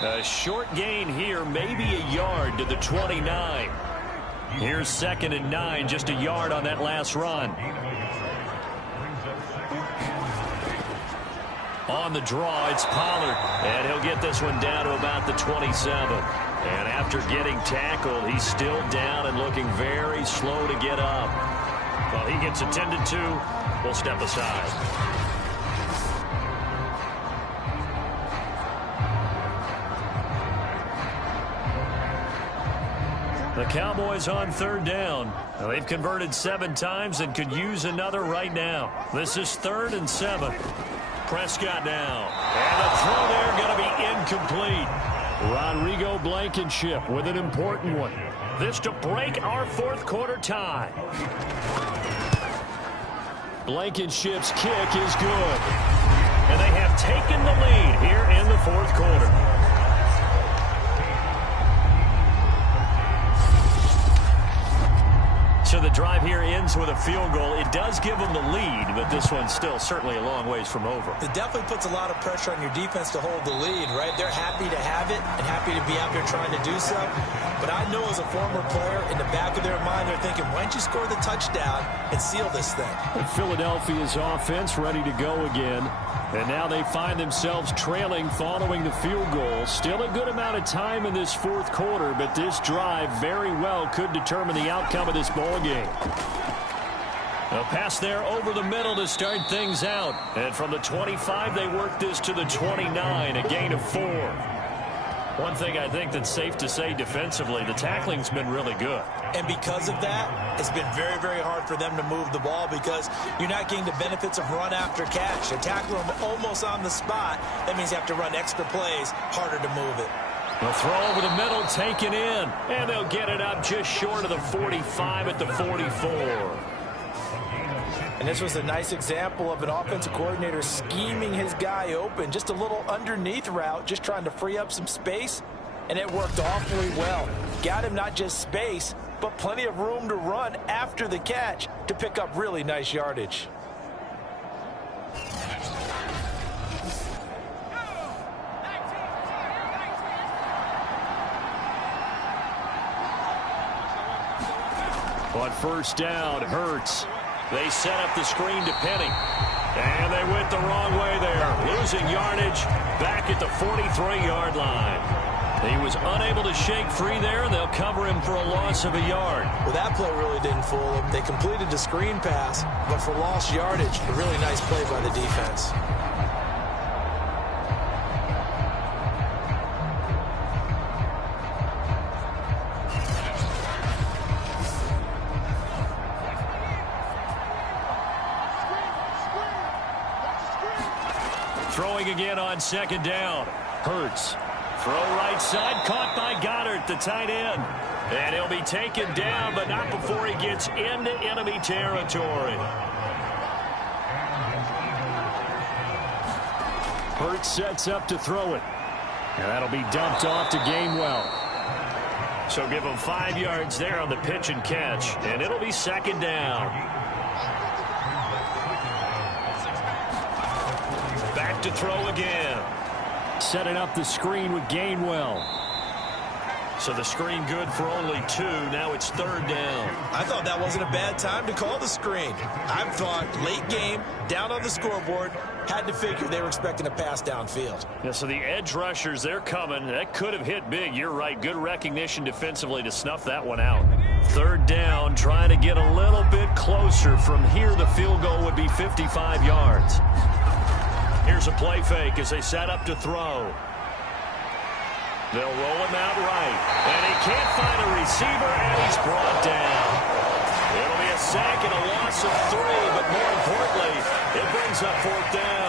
A short gain here, maybe a yard to the 29. Here's 2nd and 9, just a yard on that last run. On the draw, it's Pollard, and he'll get this one down to about the 27. And after getting tackled, he's still down and looking very slow to get up. Well, he gets attended to. We'll step aside. The Cowboys on 3rd down. Now, they've converted 7 times and could use another right now. This is 3rd and 7. Prescott now. And the throw there going to be incomplete. Rodrigo Blankenship with an important one. This to break our 4th quarter tie. Blankenship's kick is good. And they have taken the lead here in the 4th quarter. So the drive here ends with a field goal. It does give them the lead, but this one's still certainly a long ways from over. It definitely puts a lot of pressure on your defense to hold the lead, right? They're happy to have it and happy to be out there trying to do so. But I know as a former player, in the back of their mind, they're thinking, why don't you score the touchdown and seal this thing? And Philadelphia's offense ready to go again. And now they find themselves trailing following the field goal. Still a good amount of time in this 4th quarter, but this drive very well could determine the outcome of this ball game. A pass there over the middle to start things out. And from the 25, they work this to the 29, a gain of 4. One thing I think that's safe to say defensively, the tackling's been really good. And because of that, it's been very, very hard for them to move the ball because you're not getting the benefits of run after catch. They're tackling them almost on the spot. That means you have to run extra plays, harder to move it. They'll throw over the middle, taken in, and they'll get it up just short of the 45 at the 44. And this was a nice example of an offensive coordinator scheming his guy open. Just a little underneath route, just trying to free up some space, and it worked awfully well. Got him not just space, but plenty of room to run after the catch to pick up really nice yardage. On first down, Hurts. They set up the screen to Penny. And they went the wrong way there. Losing yardage back at the 43-yard line. He was unable to shake free there, and they'll cover him for a loss of a yard. Well, that play really didn't fool him. They completed the screen pass, but for lost yardage, a really nice play by the defense. Throwing again on second down. Hurts. Throw right side, caught by Goddard, the tight end. And he'll be taken down, but not before he gets into enemy territory. Hurts sets up to throw it. And that'll be dumped off to Gainwell. So give him 5 yards there on the pitch and catch. And it'll be second down. Back to throw again. Setting up the screen with Gainwell. So the screen good for only 2. Now it's third down. I thought that wasn't a bad time to call the screen. I thought late game, down on the scoreboard, had to figure they were expecting a pass downfield. Yeah, so the edge rushers, they're coming. That could have hit big. You're right. Good recognition defensively to snuff that one out. Third down, trying to get a little bit closer. From here, the field goal would be 55 yards. Here's a play fake as they set up to throw. They'll roll him out right. And he can't find a receiver, and he's brought down. It'll be a sack and a loss of 3, but more importantly, it brings up fourth down.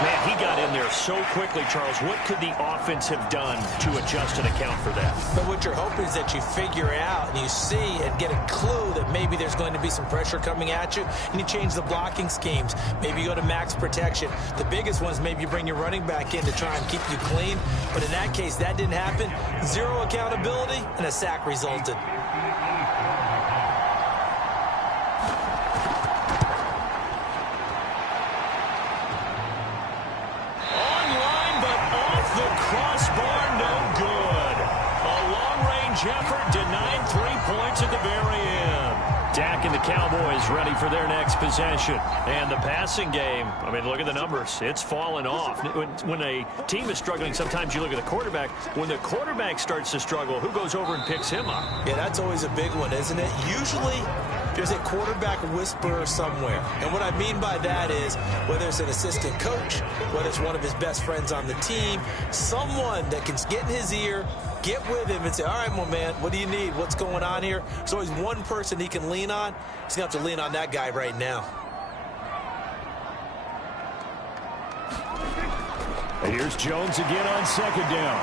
Man, he got in there so quickly, Charles. What could the offense have done to adjust and account for that? But what you're hoping is that you figure out and you see and get a clue that maybe there's going to be some pressure coming at you, and you change the blocking schemes. Maybe you go to max protection. The biggest one is maybe you bring your running back in to try and keep you clean. But in that case, that didn't happen. 0 accountability, and a sack resulted. Effort denied 3 points at the very end. Dak and the Cowboys ready for their next possession. And the passing game, I mean, look at the numbers. It's fallen off. When a team is struggling, sometimes you look at the quarterback. When the quarterback starts to struggle, who goes over and picks him up? Yeah, that's always a big one, isn't it? Usually, there's a quarterback whisperer somewhere. And what I mean by that is, whether it's an assistant coach, whether it's one of his best friends on the team, someone that can get in his ear, get with him and say, all right, my man, what do you need? What's going on here? There's always one person he can lean on. He's going to have to lean on that guy right now. And here's Jones again on second down.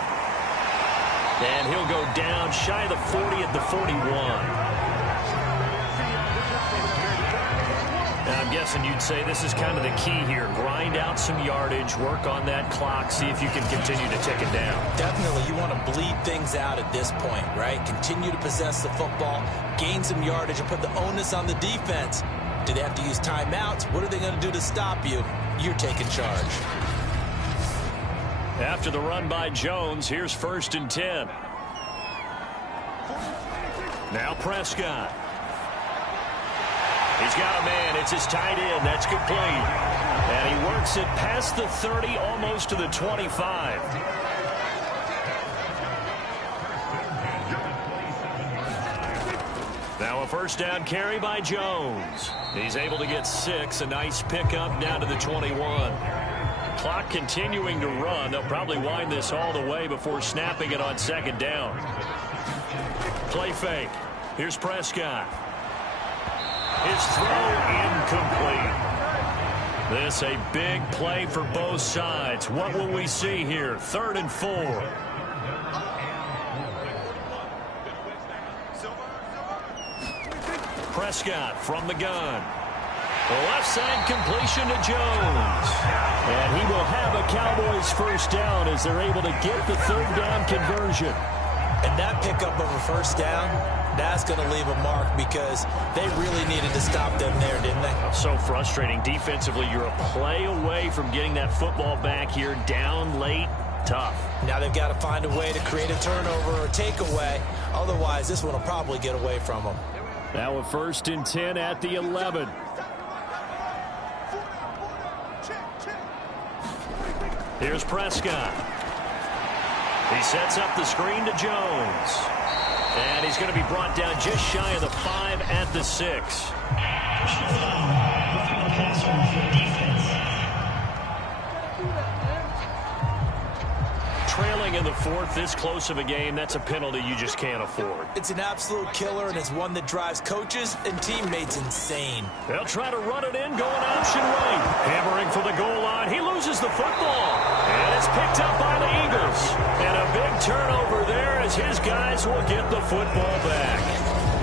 And he'll go down shy of the 40 at the 41. Now, I'm guessing you'd say this is kind of the key here. Grind out some yardage, work on that clock, see if you can continue to tick it down. Definitely, you want to bleed things out at this point, right? Continue to possess the football, gain some yardage, and put the onus on the defense. Do they have to use timeouts? What are they going to do to stop you? You're taking charge. After the run by Jones, here's 1st and 10. Now Prescott. He's got a man. It's his tight end. That's complete. And he works it past the 30, almost to the 25. Now a first down carry by Jones. He's able to get 6. A nice pickup down to the 21. Clock continuing to run. They'll probably wind this all the way before snapping it on second down. Play fake. Here's Prescott. His throw incomplete. This a big play for both sides. What will we see here? 3rd and 4. Prescott from the gun. The left side completion to Jones. And he will have a Cowboys first down as they're able to get the 3rd down conversion. And that pickup of a first down, that's going to leave a mark because they really needed to stop them there, didn't they? So frustrating. Defensively, you're a play away from getting that football back here. Down late, tough. Now they've got to find a way to create a turnover or takeaway. Otherwise, this one will probably get away from them. Now a 1st and 10 at the 11. Here's Prescott. He sets up the screen to Jones. And he's going to be brought down just shy of the 5 at the 6. Trailing in the 4th, this close of a game, that's a penalty you just can't afford. It's an absolute killer, and it's one that drives coaches and teammates insane. They'll try to run it in, going option right. Hammering for the goal line. He loses the football. And it's picked up by the Eagles. And a big turnover there as his guys will get the football back.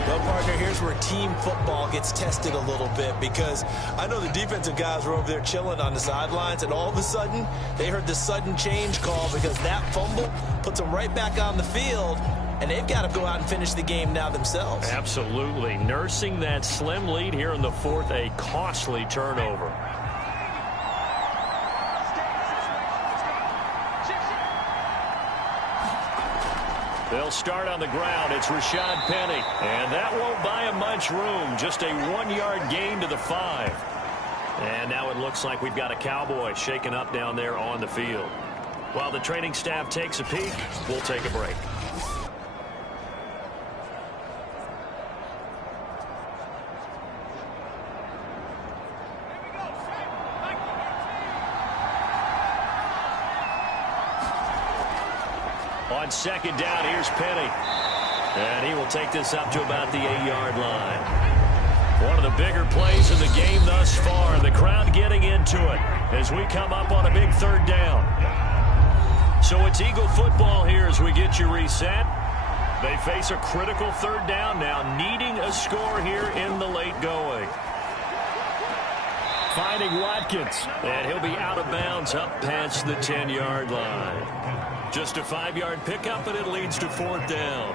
Well, partner, here's where team football gets tested a little bit, because I know the defensive guys were over there chilling on the sidelines, and all of a sudden, they heard the sudden change call because that fumble puts them right back on the field, and they've got to go out and finish the game now themselves. Absolutely. Nursing that slim lead here in the 4th, a costly turnover. They'll start on the ground. It's Rashad Penny. And that won't buy him much room. Just a 1-yard gain to the 5. And now it looks like we've got a Cowboy shaken up down there on the field. While the training staff takes a peek, we'll take a break. On 2nd down, here's Penny. And he will take this up to about the 8-yard line. One of the bigger plays in the game thus far. The crowd getting into it as we come up on a big 3rd down. So it's Eagle football here as we get you reset. They face a critical 3rd down now, needing a score here in the late going. Finding Watkins. And he'll be out of bounds up past the 10-yard line. Just a 5-yard pickup, and it leads to 4th down.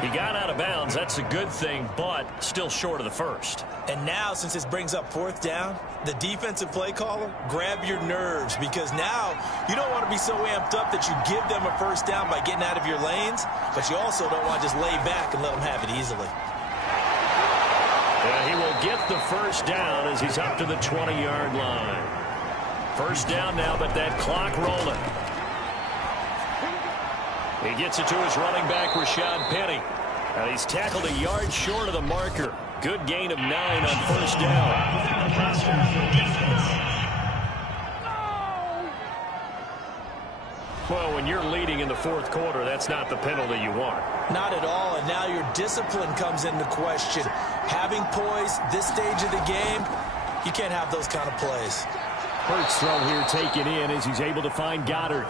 He got out of bounds. That's a good thing, but still short of the 1st. And now, since this brings up 4th down, the defensive play caller, grab your nerves, because now you don't want to be so amped up that you give them a 1st down by getting out of your lanes, but you also don't want to just lay back and let them have it easily. And he will get the 1st down as he's up to the 20-yard line. 1st down now, but that clock rolling. He gets it to his running back, Rashad Penny. And he's tackled a yard short of the marker. Good gain of 9 on 1st down. Well, when you're leading in the 4th quarter, that's not the penalty you want. Not at all, and now your discipline comes into question. Having poise this stage of the game, you can't have those kind of plays. Hurts throw here taken in as he's able to find Goddard.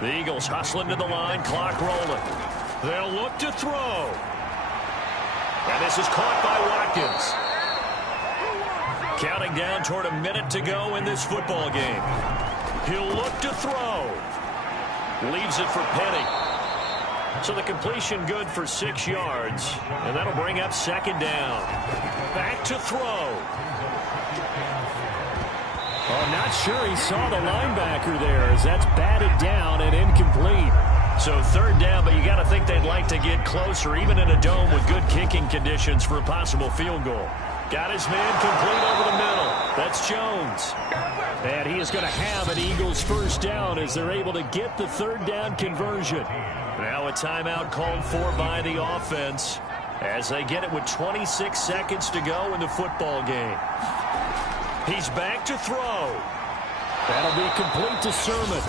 The Eagles hustling to the line, clock rolling. They'll look to throw. And this is caught by Watkins. Counting down toward a minute to go in this football game. He'll look to throw. Leaves it for Penny. So the completion good for 6 yards. And that'll bring up 2nd down. Back to throw. Oh, not sure he saw the linebacker there as that's batted down and incomplete. So 3rd down, but you got to think they'd like to get closer, even in a dome with good kicking conditions for a possible field goal. Got his man complete over the middle. That's Jones. And he is going to have an Eagles 1st down as they're able to get the 3rd down conversion. Now a timeout called for by the offense as they get it with 26 seconds to go in the football game. He's back to throw. That'll be complete to Sermon.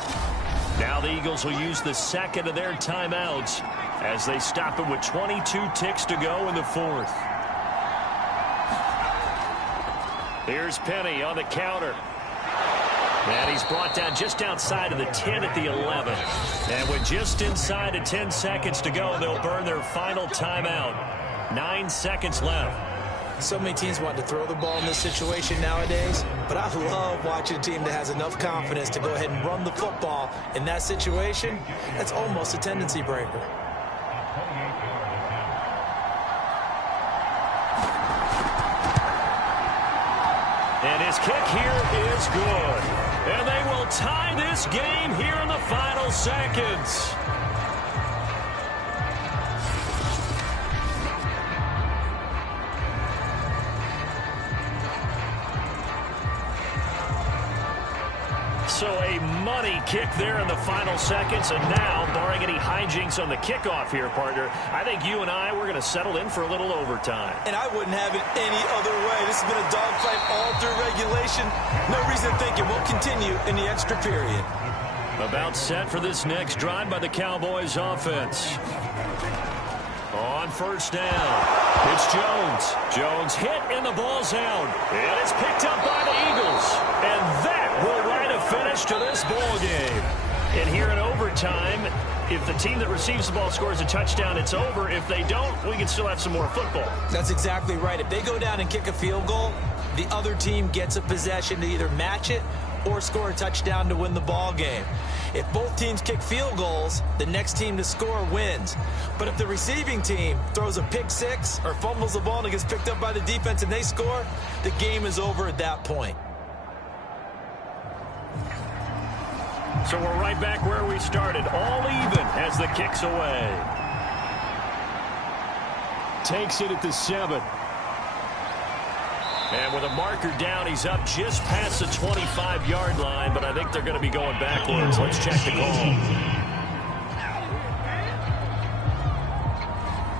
Now the Eagles will use the 2nd of their timeouts as they stop it with 22 ticks to go in the 4th. Here's Penny on the counter. And he's brought down just outside of the 10 at the 11. And with just inside of 10 seconds to go, they'll burn their final timeout. 9 seconds left. So many teams want to throw the ball in this situation nowadays, but I love watching a team that has enough confidence to go ahead and run the football in that situation. That's almost a tendency breaker. And his kick here is good. And they will tie this game here in the final seconds. So a money kick there in the final seconds, and now, barring any hijinks on the kickoff here, partner, I think you and I, we're going to settle in for a little overtime. And I wouldn't have it any other way. This has been a dogfight all through regulation. No reason to think it won't continue in the extra period. About set for this next drive by the Cowboys offense. On first down, it's Jones. Jones hit, and the ball's out. And it's picked up by the Eagles. And that will write a finish to this ball game. And here in overtime, if the team that receives the ball scores a touchdown, it's over. If they don't, we can still have some more football. That's exactly right. If they go down and kick a field goal, the other team gets a possession to either match it or score a touchdown to win the ball game. If both teams kick field goals, the next team to score wins. But if the receiving team throws a pick six or fumbles the ball and it gets picked up by the defense and they score, the game is over at that point. So we're right back where we started, all even as the kick's away. Takes it at the 7. And with a marker down, he's up just past the 25-yard line, but I think they're going to be going backwards. Let's check the call.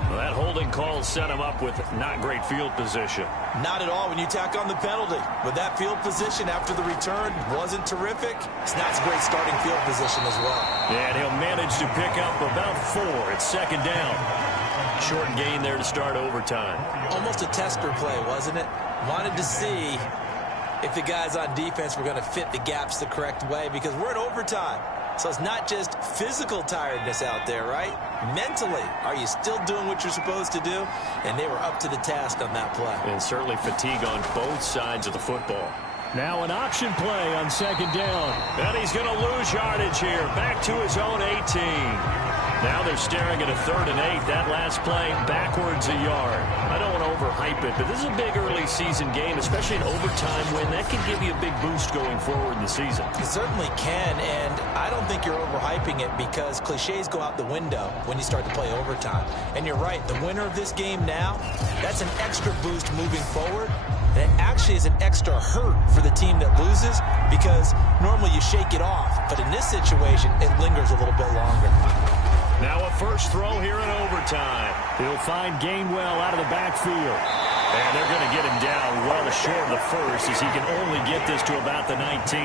Well, that holding call set him up with not great field position. Not at all when you tack on the penalty. With that field position after the return wasn't terrific, it's not a great starting field position as well. And he'll manage to pick up about 4. It's second down. Short gain there to start overtime. Almost a tester play, wasn't it? Wanted to see if the guys on defense were going to fit the gaps the correct way, because we're in overtime. So it's not just physical tiredness out there, right? Mentally, are you still doing what you're supposed to do? And they were up to the task on that play. And certainly fatigue on both sides of the football. Now an option play on second down. And he's going to lose yardage here. Back to his own 18. Now they're staring at a 3rd and 8. That last play backwards a yard. I don't want to overhype it, but this is a big early season game, especially an overtime win. That could give you a big boost going forward in the season. It certainly can, and I don't think you're overhyping it because cliches go out the window when you start to play overtime. And you're right, the winner of this game now, that's an extra boost moving forward. And it actually is an extra hurt for the team that loses because normally you shake it off. But in this situation, it lingers a little bit longer. Now a first throw here in overtime. He'll find Gainwell out of the backfield. And they're going to get him down well short of the first as he can only get this to about the 19.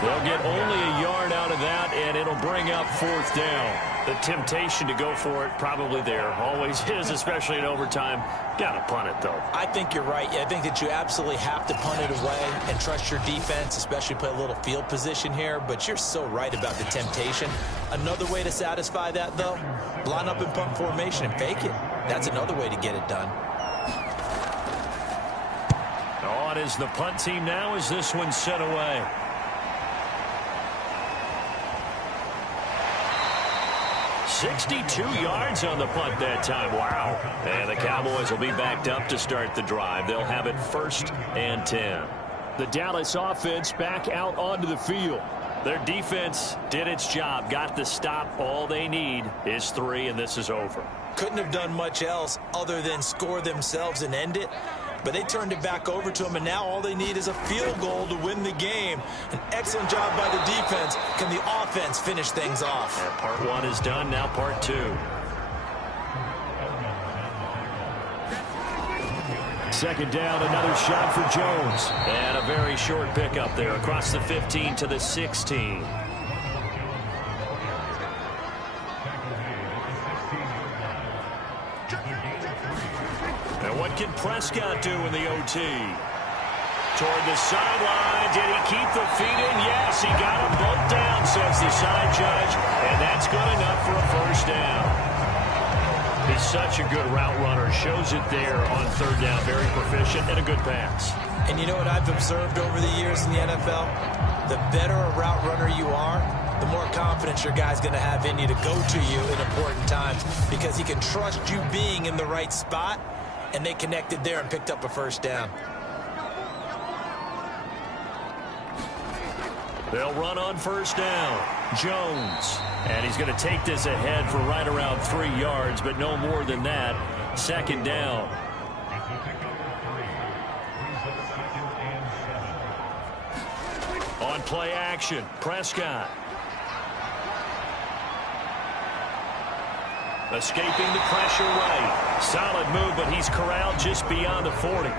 They'll get only a yard out of that, and it'll bring up 4th down. The temptation to go for it probably there. Always is, especially in overtime. Got to punt it, though. I think you're right. I think that you absolutely have to punt it away and trust your defense, especially play a little field position here. But you're so right about the temptation. Another way to satisfy that, though, line up in punt formation and fake it. That's another way to get it done. On is the punt team now as this one's sent away. $62 yards on the punt that time. Wow. And the Cowboys will be backed up to start the drive. They'll have it 1st and 10. The Dallas offense back out onto the field. Their defense did its job, got the stop. All they need is 3, and this is over. Couldn't have done much else other than score themselves and end it. But they turned it back over to them, and now all they need is a field goal to win the game. An excellent job by the defense. Can the offense finish things off? And part 1 is done, now part 2. Second down, another shot for Jones. And a very short pickup there across the 15 to the 16. And what can Prescott do in the OT? Toward the sideline. Did he keep the feet in? Yes, he got them both down, says the side judge. And that's good enough for a first down. He's such a good route runner. Shows it there on 3rd down. Very proficient and a good pass. And you know what I've observed over the years in the NFL? The better a route runner you are, the more confidence your guy's going to have in you to go to you in important times because he can trust you being in the right spot. And they connected there and picked up a first down. They'll run on 1st down. Jones. And he's going to take this ahead for right around 3 yards, but no more than that. 2nd down. On play action, Prescott. Escaping the pressure right. Solid move, but he's corralled just beyond the 40.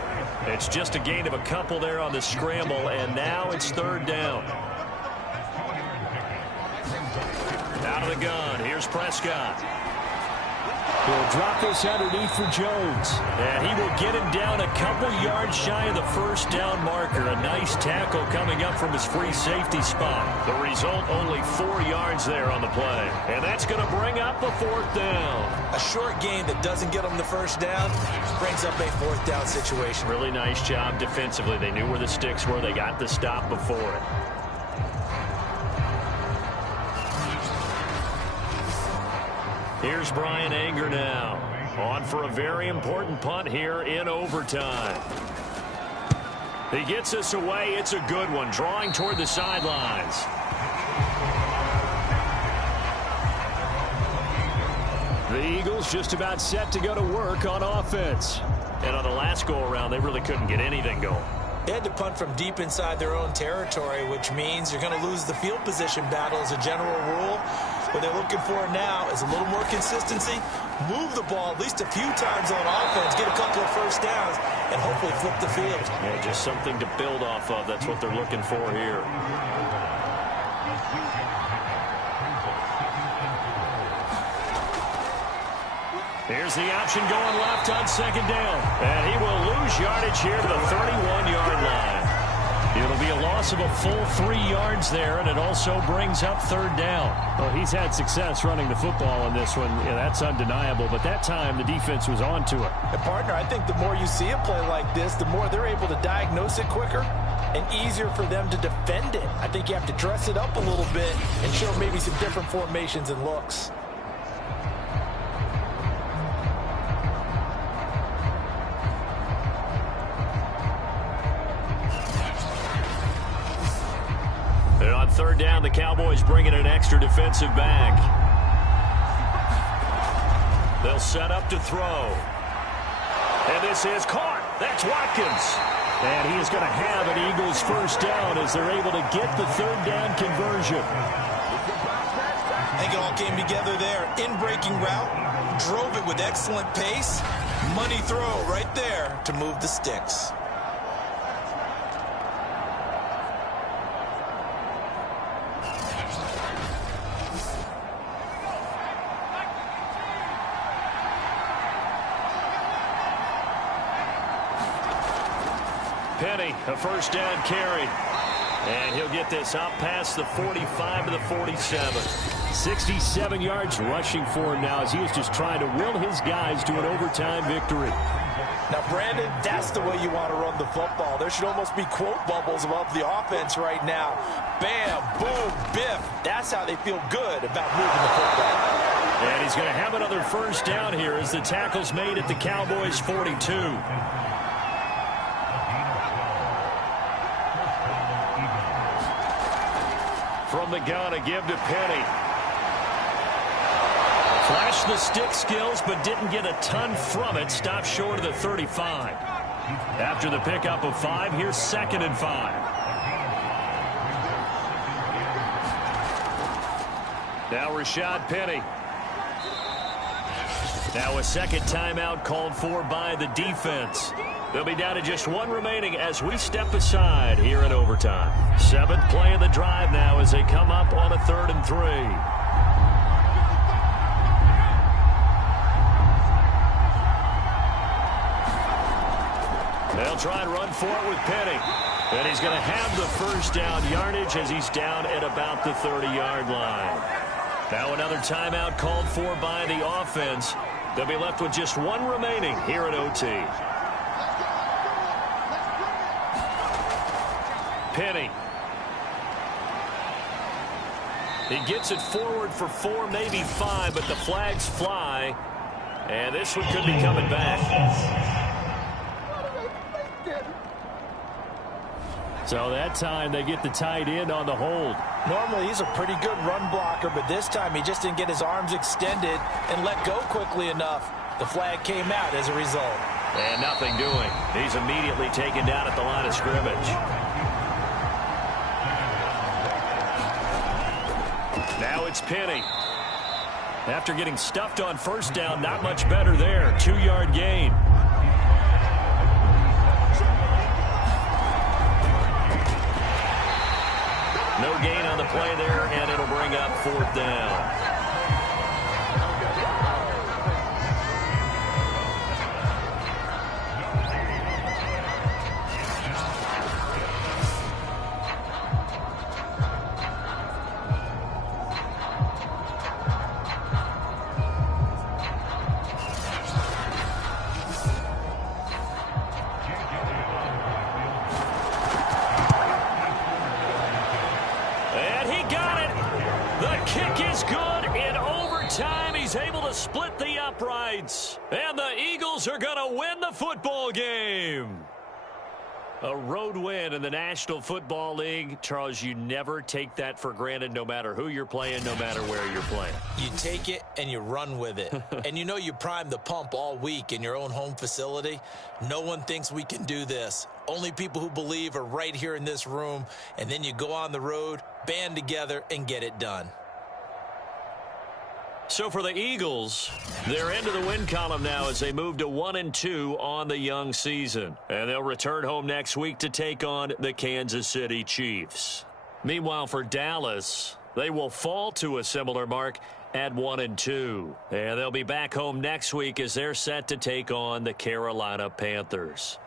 It's just a gain of a couple there on the scramble, and now it's third down. Out of the gun, here's Prescott. He'll drop this underneath for Jones. And he will get him down a couple yards shy of the first down marker. A nice tackle coming up from his free safety spot. The result, only 4 yards there on the play. And that's going to bring up a fourth down. A short gain that doesn't get them the first down brings up a fourth down situation. Really nice job defensively. They knew where the sticks were. They got the stop before it. Here's Brian Anger now. On for a very important punt here in overtime. He gets us away. It's a good one. Drawing toward the sidelines. The Eagles just about set to go to work on offense. And on the last go-around, they really couldn't get anything going. They had to punt from deep inside their own territory, which means you're going to lose the field position battle as a general rule. What they're looking for now is a little more consistency, move the ball at least a few times on offense, get a couple of first downs, and hopefully flip the field. Yeah, just something to build off of. That's what they're looking for here. Here's the option going left on second down. And he will lose yardage here to the 31-yard line. It'll be a loss of a full 3 yards there, and it also brings up third down. Well, he's had success running the football in this one. Yeah, that's undeniable. But that time, the defense was on to it. And, partner, I think the more you see a play like this, the more they're able to diagnose it quicker and easier for them to defend it. I think you have to dress it up a little bit and show maybe some different formations and looks. And on third down, the Cowboys bring in an extra defensive back. They'll set up to throw. And this is caught. That's Watkins. And he is going to have an Eagles first down as they're able to get the third down conversion. I think it all came together there. In-breaking route, drove it with excellent pace. Money throw right there to move the sticks. Penny, a first down carry. And he'll get this up past the 45 to the 47. 67 yards rushing for him now as he is just trying to will his guys to an overtime victory. Now, Brandon, that's the way you want to run the football. There should almost be quote bubbles about the offense right now. Bam, boom, biff. That's how they feel good about moving the football. And he's going to have another first down here as the tackle's made at the Cowboys 42. From the gun, a give to Penny. Flashed the stick skills, but didn't get a ton from it. Stopped short of the 35. After the pickup of 5, here's 2nd and 5. Now Rashad Penny. Now a second timeout called for by the defense. They'll be down to just one remaining as we step aside here in overtime. 7th play of the drive now as they come up on a 3rd and 3. They'll try and run for it with Penny. And he's going to have the first down yardage as he's down at about the 30-yard line. Now another timeout called for by the offense. They'll be left with just one remaining here at OT. Penny. He gets it forward for 4, maybe 5, but the flags fly. And this one could be coming back. So that time they get the tight end on the hold. Normally he's a pretty good run blocker, but this time he just didn't get his arms extended and let go quickly enough. The flag came out as a result. And nothing doing. He's immediately taken down at the line of scrimmage. Now it's Penny. After getting stuffed on first down, not much better there. 2-yard gain. No gain on the play there, and it'll bring up 4th down. Split the uprights, and the Eagles are going to win the football game. A road win in the National Football League. Charles, you never take that for granted, no matter who you're playing, no matter where you're playing. You take it and you run with it. And you know you primed the pump all week in your own home facility. No one thinks we can do this. Only people who believe are right here in this room. And then you go on the road, band together, and get it done. So for the Eagles, they're into the win column now as they move to 1-2 on the young season. And they'll return home next week to take on the Kansas City Chiefs. Meanwhile, for Dallas, they will fall to a similar mark at 1-2. And they'll be back home next week as they're set to take on the Carolina Panthers.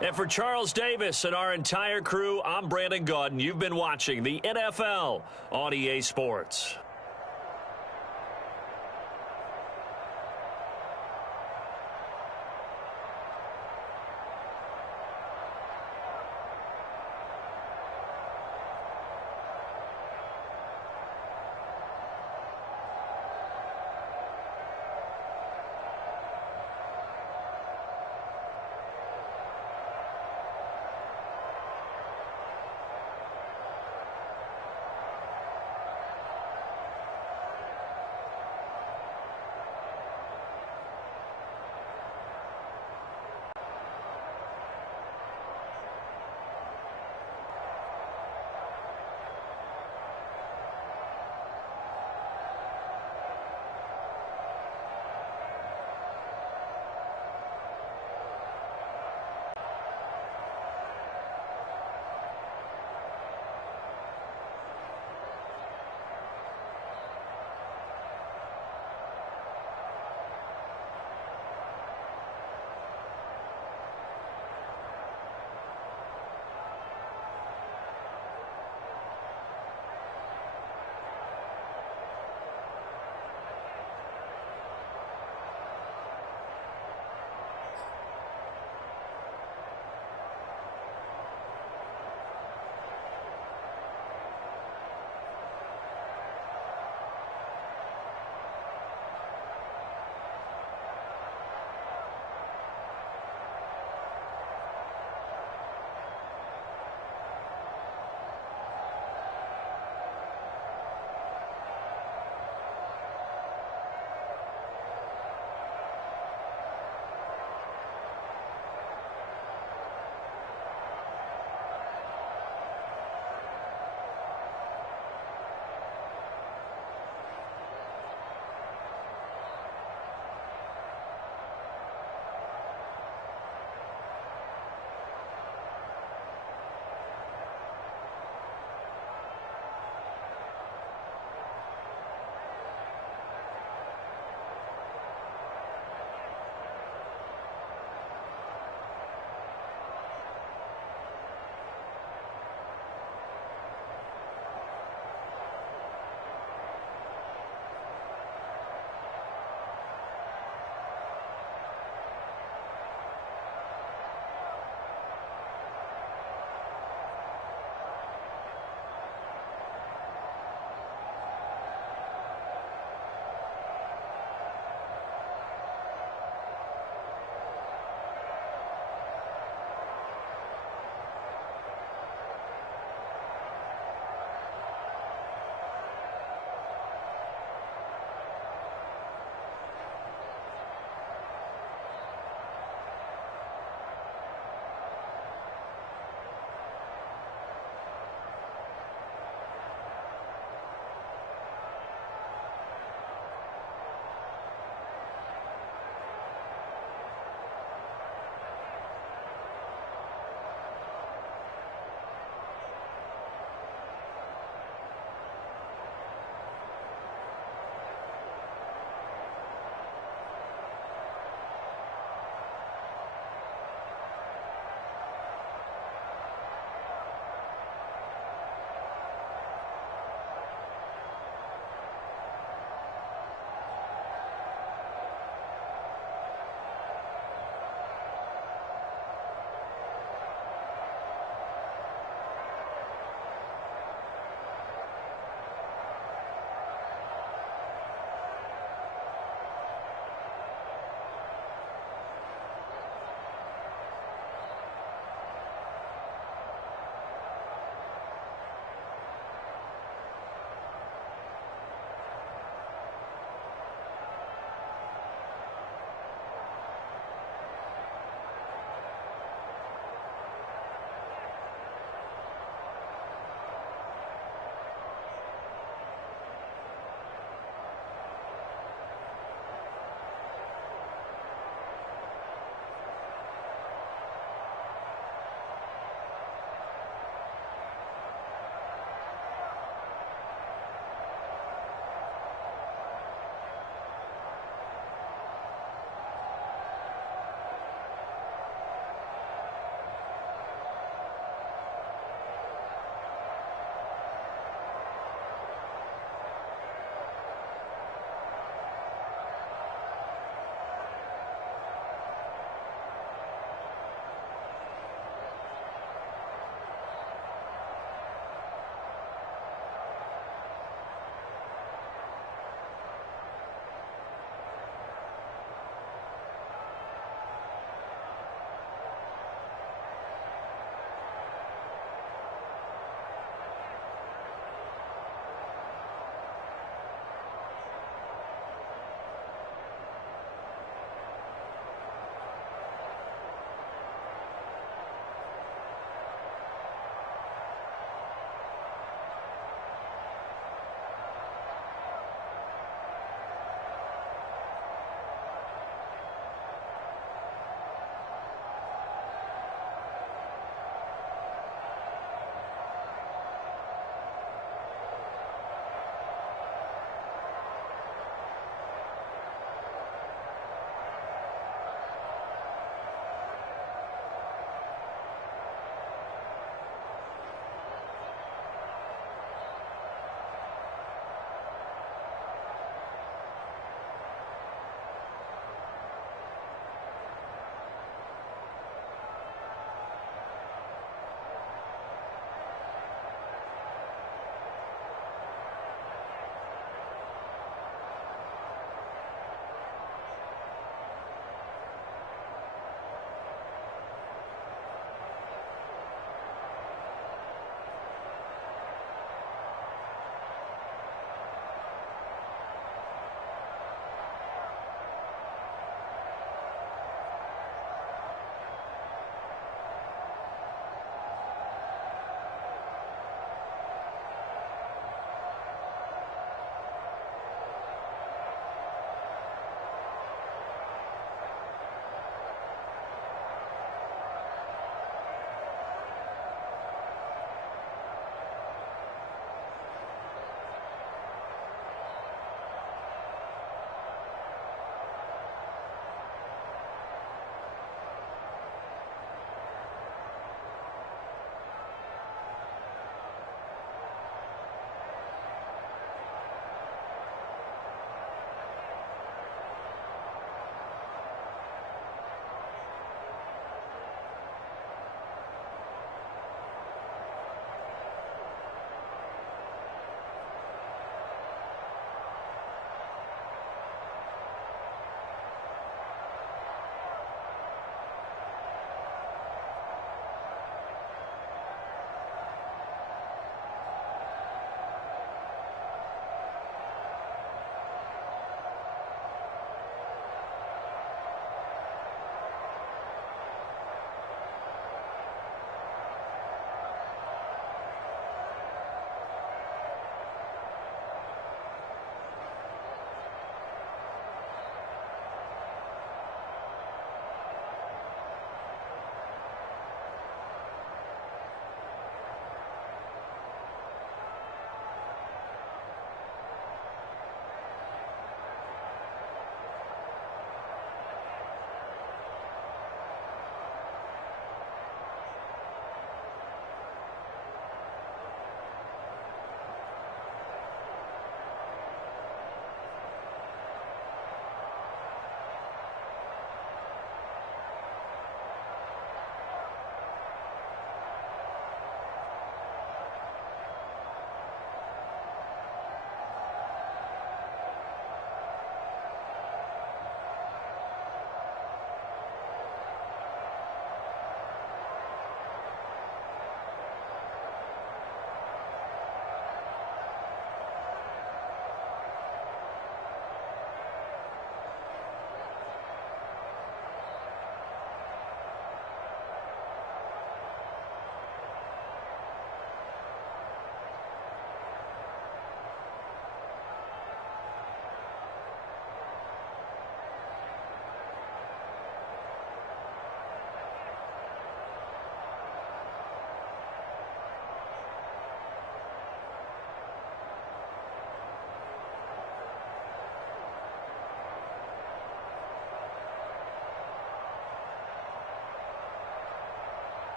And for Charles Davis and our entire crew, I'm Brandon Gaudin. You've been watching the NFL on EA Sports.